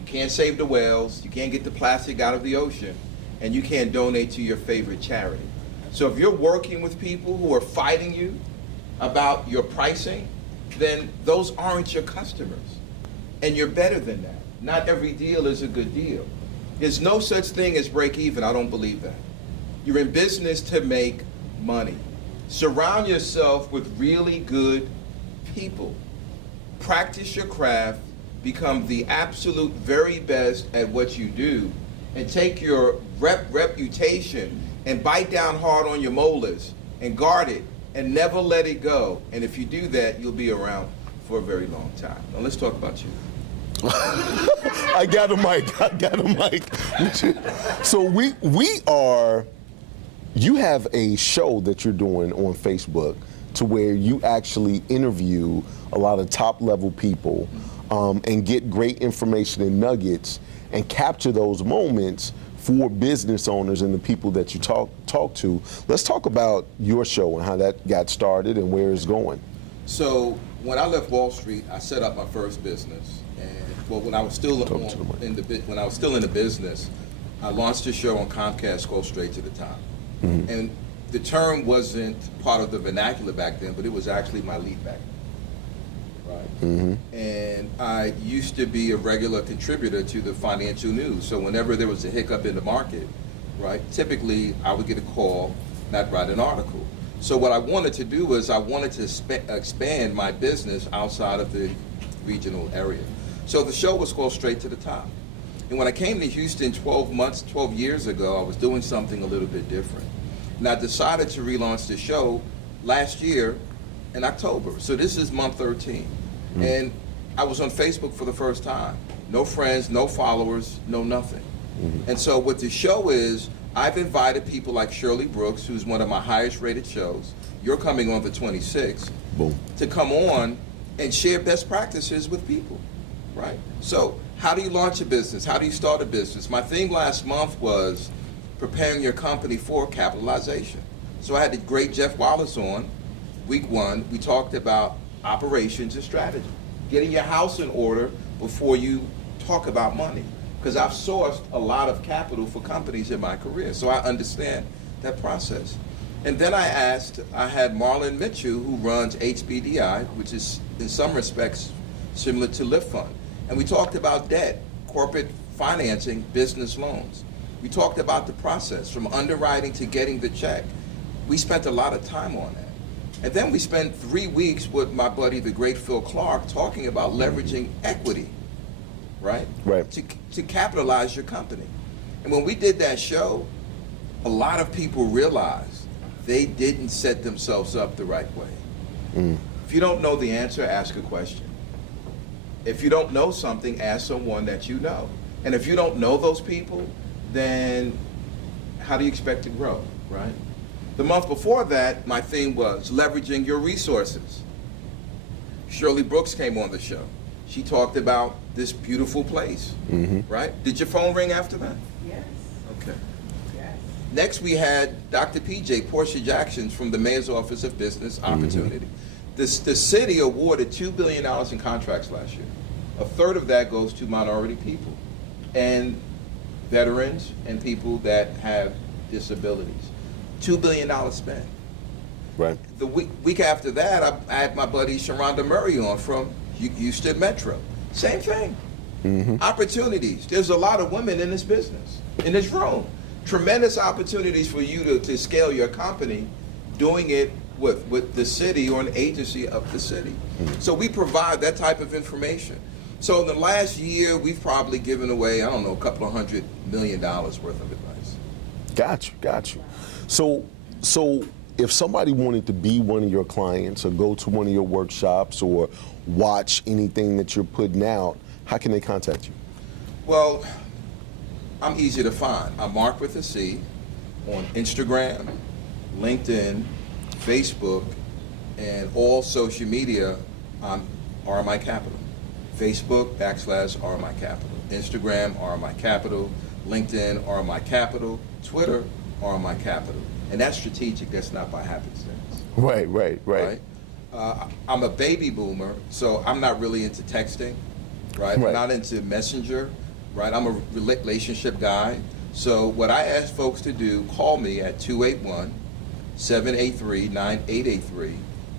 You can't save the whales, you can't get the plastic out of the ocean, and you can't donate to your favorite charity. So if you're working with people who are fighting you about your pricing, then those aren't your customers. And you're better than that. Not every deal is a good deal. There's no such thing as break even. I don't believe that. You're in business to make money. Surround yourself with really good people. Practice your craft. Become the absolute very best at what you do. And take your reputation and bite down hard on your molars and guard it and never let it go. And if you do that, you'll be around for a very long time. Now let's talk about you. I got a mic. So you have a show that you're doing on Facebook to where you actually interview a lot of top level people and get great information and nuggets and capture those moments for business owners and the people that you talk to. Let's talk about your show and how that got started and where it's going. So when I left Wall Street, I set up my first business. And well, when I was still in the business, I launched a show on Comcast called Straight to the Top. Mm-hmm. And the term wasn't part of the vernacular back then, but it was actually my lead back then. Right. Mm-hmm. And I used to be a regular contributor to the financial news. So whenever there was a hiccup in the market, right, typically I would get a call and I'd write an article. So what I wanted to do was I wanted to expand my business outside of the regional area. So the show was called Straight to the Top. And when I came to Houston 12 years ago, I was doing something a little bit different. And I decided to relaunch the show last year in October. So this is month 13. Mm-hmm. And I was on Facebook for the first time. No friends, no followers, no nothing. Mm-hmm. And so what the show is, I've invited people like Shirley Brooks, who's one of my highest rated shows. You're coming on the 26th. Boom. To come on and share best practices with people, right? So how do you launch a business? How do you start a business? My theme last month was preparing your company for capitalization. So I had the great Jeff Wallace on. Week 1, we talked about operations and strategy, getting your house in order before you talk about money. Because I've sourced a lot of capital for companies in my career, so I understand that process. And then I had Marlon Mitchell, who runs HBDI, which is in some respects similar to Lift Fund. And we talked about debt, corporate financing, business loans. We talked about the process from underwriting to getting the check. We spent a lot of time on that. And then we spent 3 weeks with my buddy, the great Phil Clark, talking about leveraging equity, right? Right. To capitalize your company. And when we did that show, a lot of people realized they didn't set themselves up the right way. If you don't know the answer, ask a question. If you don't know something, ask someone that you know. And if you don't know those people, then how do you expect to grow, right? The month before that, my theme was leveraging your resources. Shirley Brooks came on the show. She talked about this beautiful place, right? Did your phone ring after that? Yes. Okay. Yes. Next, we had Dr. PJ, Portia Jackson from the Mayor's Office of Business Opportunity. The city awarded $2 billion in contracts last year. A third of that goes to minority people and veterans and people that have disabilities. $2 billion spent. Right. The week after that, I had my buddy Sharonda Murray on from Houston Metro. Same thing. Opportunities. There's a lot of women in this business, in this room. Tremendous opportunities for you to scale your company, doing it with the city or an agency of the city. So we provide that type of information. So in the last year, we've probably given away, I don't know, a couple of $100 million worth of advice. Got you. So if somebody wanted to be one of your clients or go to one of your workshops or watch anything that you're putting out, how can they contact you? Well, I'm easy to find. I'm Mark with a C on Instagram, LinkedIn, Facebook, and all social media. I'm RMI Capital. Facebook /RMI Capital. Instagram, RMI Capital. LinkedIn, RMI Capital. Twitter, RMI Capital. And that's strategic. That's not by happenstance. Right. I'm a baby boomer, so I'm not really into texting, right? I'm not into Messenger, right? I'm a relationship guy. So what I ask folks to do, call me at 281-783-9883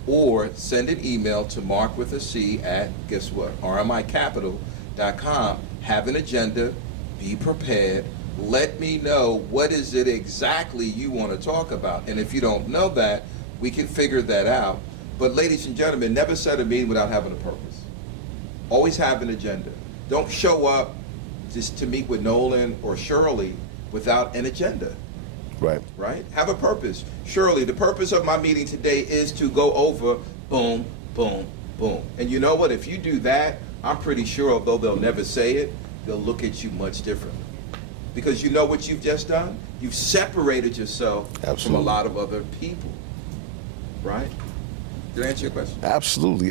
or send an email to Mark with a C at, guess what, rmicapital.com. Have an agenda, be prepared. Let me know what is it exactly you want to talk about. And if you don't know that, we can figure that out. But ladies and gentlemen, never set a meeting without having a purpose. Always have an agenda. Don't show up just to meet with Nolan or Shirley without an agenda. Right? Have a purpose. Shirley, the purpose of my meeting today is to go over boom, boom, boom. And you know what? If you do that, I'm pretty sure, although they'll never say it, they'll look at you much differently. Because you know what you've just done? You've separated yourself from a lot of other people. Right? Did I answer your question? Absolutely.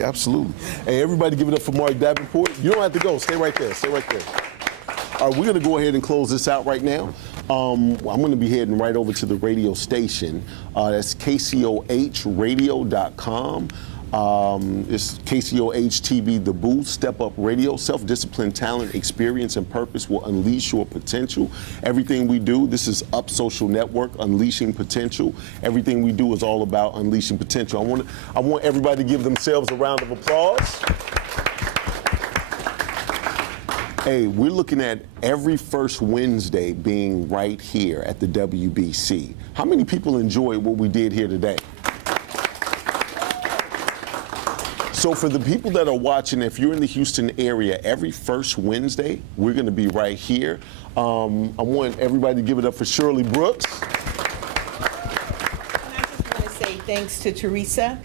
Hey, everybody give it up for Mark Davenport. You don't have to go. Stay right there. All right, we're going to go ahead and close this out right now. I'm going to be heading right over to the radio station. That's KCOHradio.com. It's KCOH TV, The Booth, Step Up Radio, self-discipline, talent, experience, and purpose will unleash your potential. Everything we do, this is Up Social Network, Unleashing Potential. Everything we do is all about unleashing potential. I want everybody to give themselves a round of applause. Hey, we're looking at every first Wednesday being right here at the WBC. How many people enjoyed what we did here today? So for the people that are watching, if you're in the Houston area, every first Wednesday, we're going to be right here. I want everybody to give it up for Shirley Brooks. And I just want to say thanks to Teresa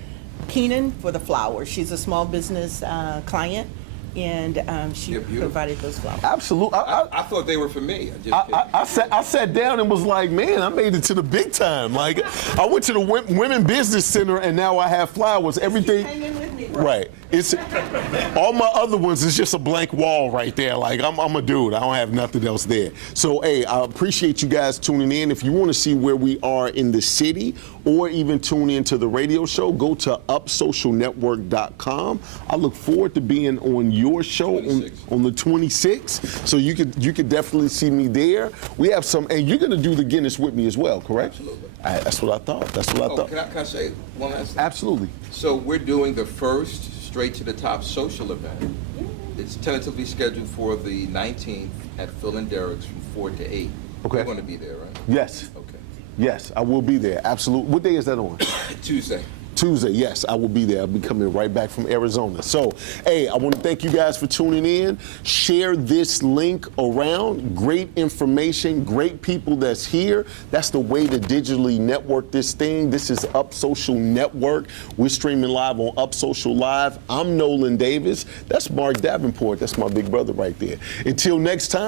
Keenan for the flowers. She's a small business client, and she provided those flowers. Absolutely. I thought they were for me. I sat down and was like, man, I made it to the big time. Like, I went to the Women Business Center, and now I have flowers. Everything. Hang in with me, bro. Right. It's all my other ones is just a blank wall right there. Like I'm a dude. I don't have nothing else there. So hey, I appreciate you guys tuning in. If you want to see where we are in the city or even tune into the radio show, go to upsocialnetwork.com. I look forward to being on your show on the 26th. So you could definitely see me there. We have some, and you're gonna do the Guinness with me as well, correct? Absolutely. That's what I thought. That's what I thought. Can I say one last thing? Absolutely. So we're doing the first Straight to the Top social event. It's tentatively scheduled for the 19th at Phil and Derek's from 4 to 8. Okay. You're going to be there, right? Yes. Okay. Yes, I will be there. Absolutely. What day is that on? Tuesday. Tuesday, yes, I will be there. I'll be coming right back from Arizona. So, hey, I want to thank you guys for tuning in. Share this link around. Great information, great people that's here. That's the way to digitally network this thing. This is Up Social Network. We're streaming live on Up Social Live. I'm Nolan Davis. That's Mark Davenport. That's my big brother right there. Until next time.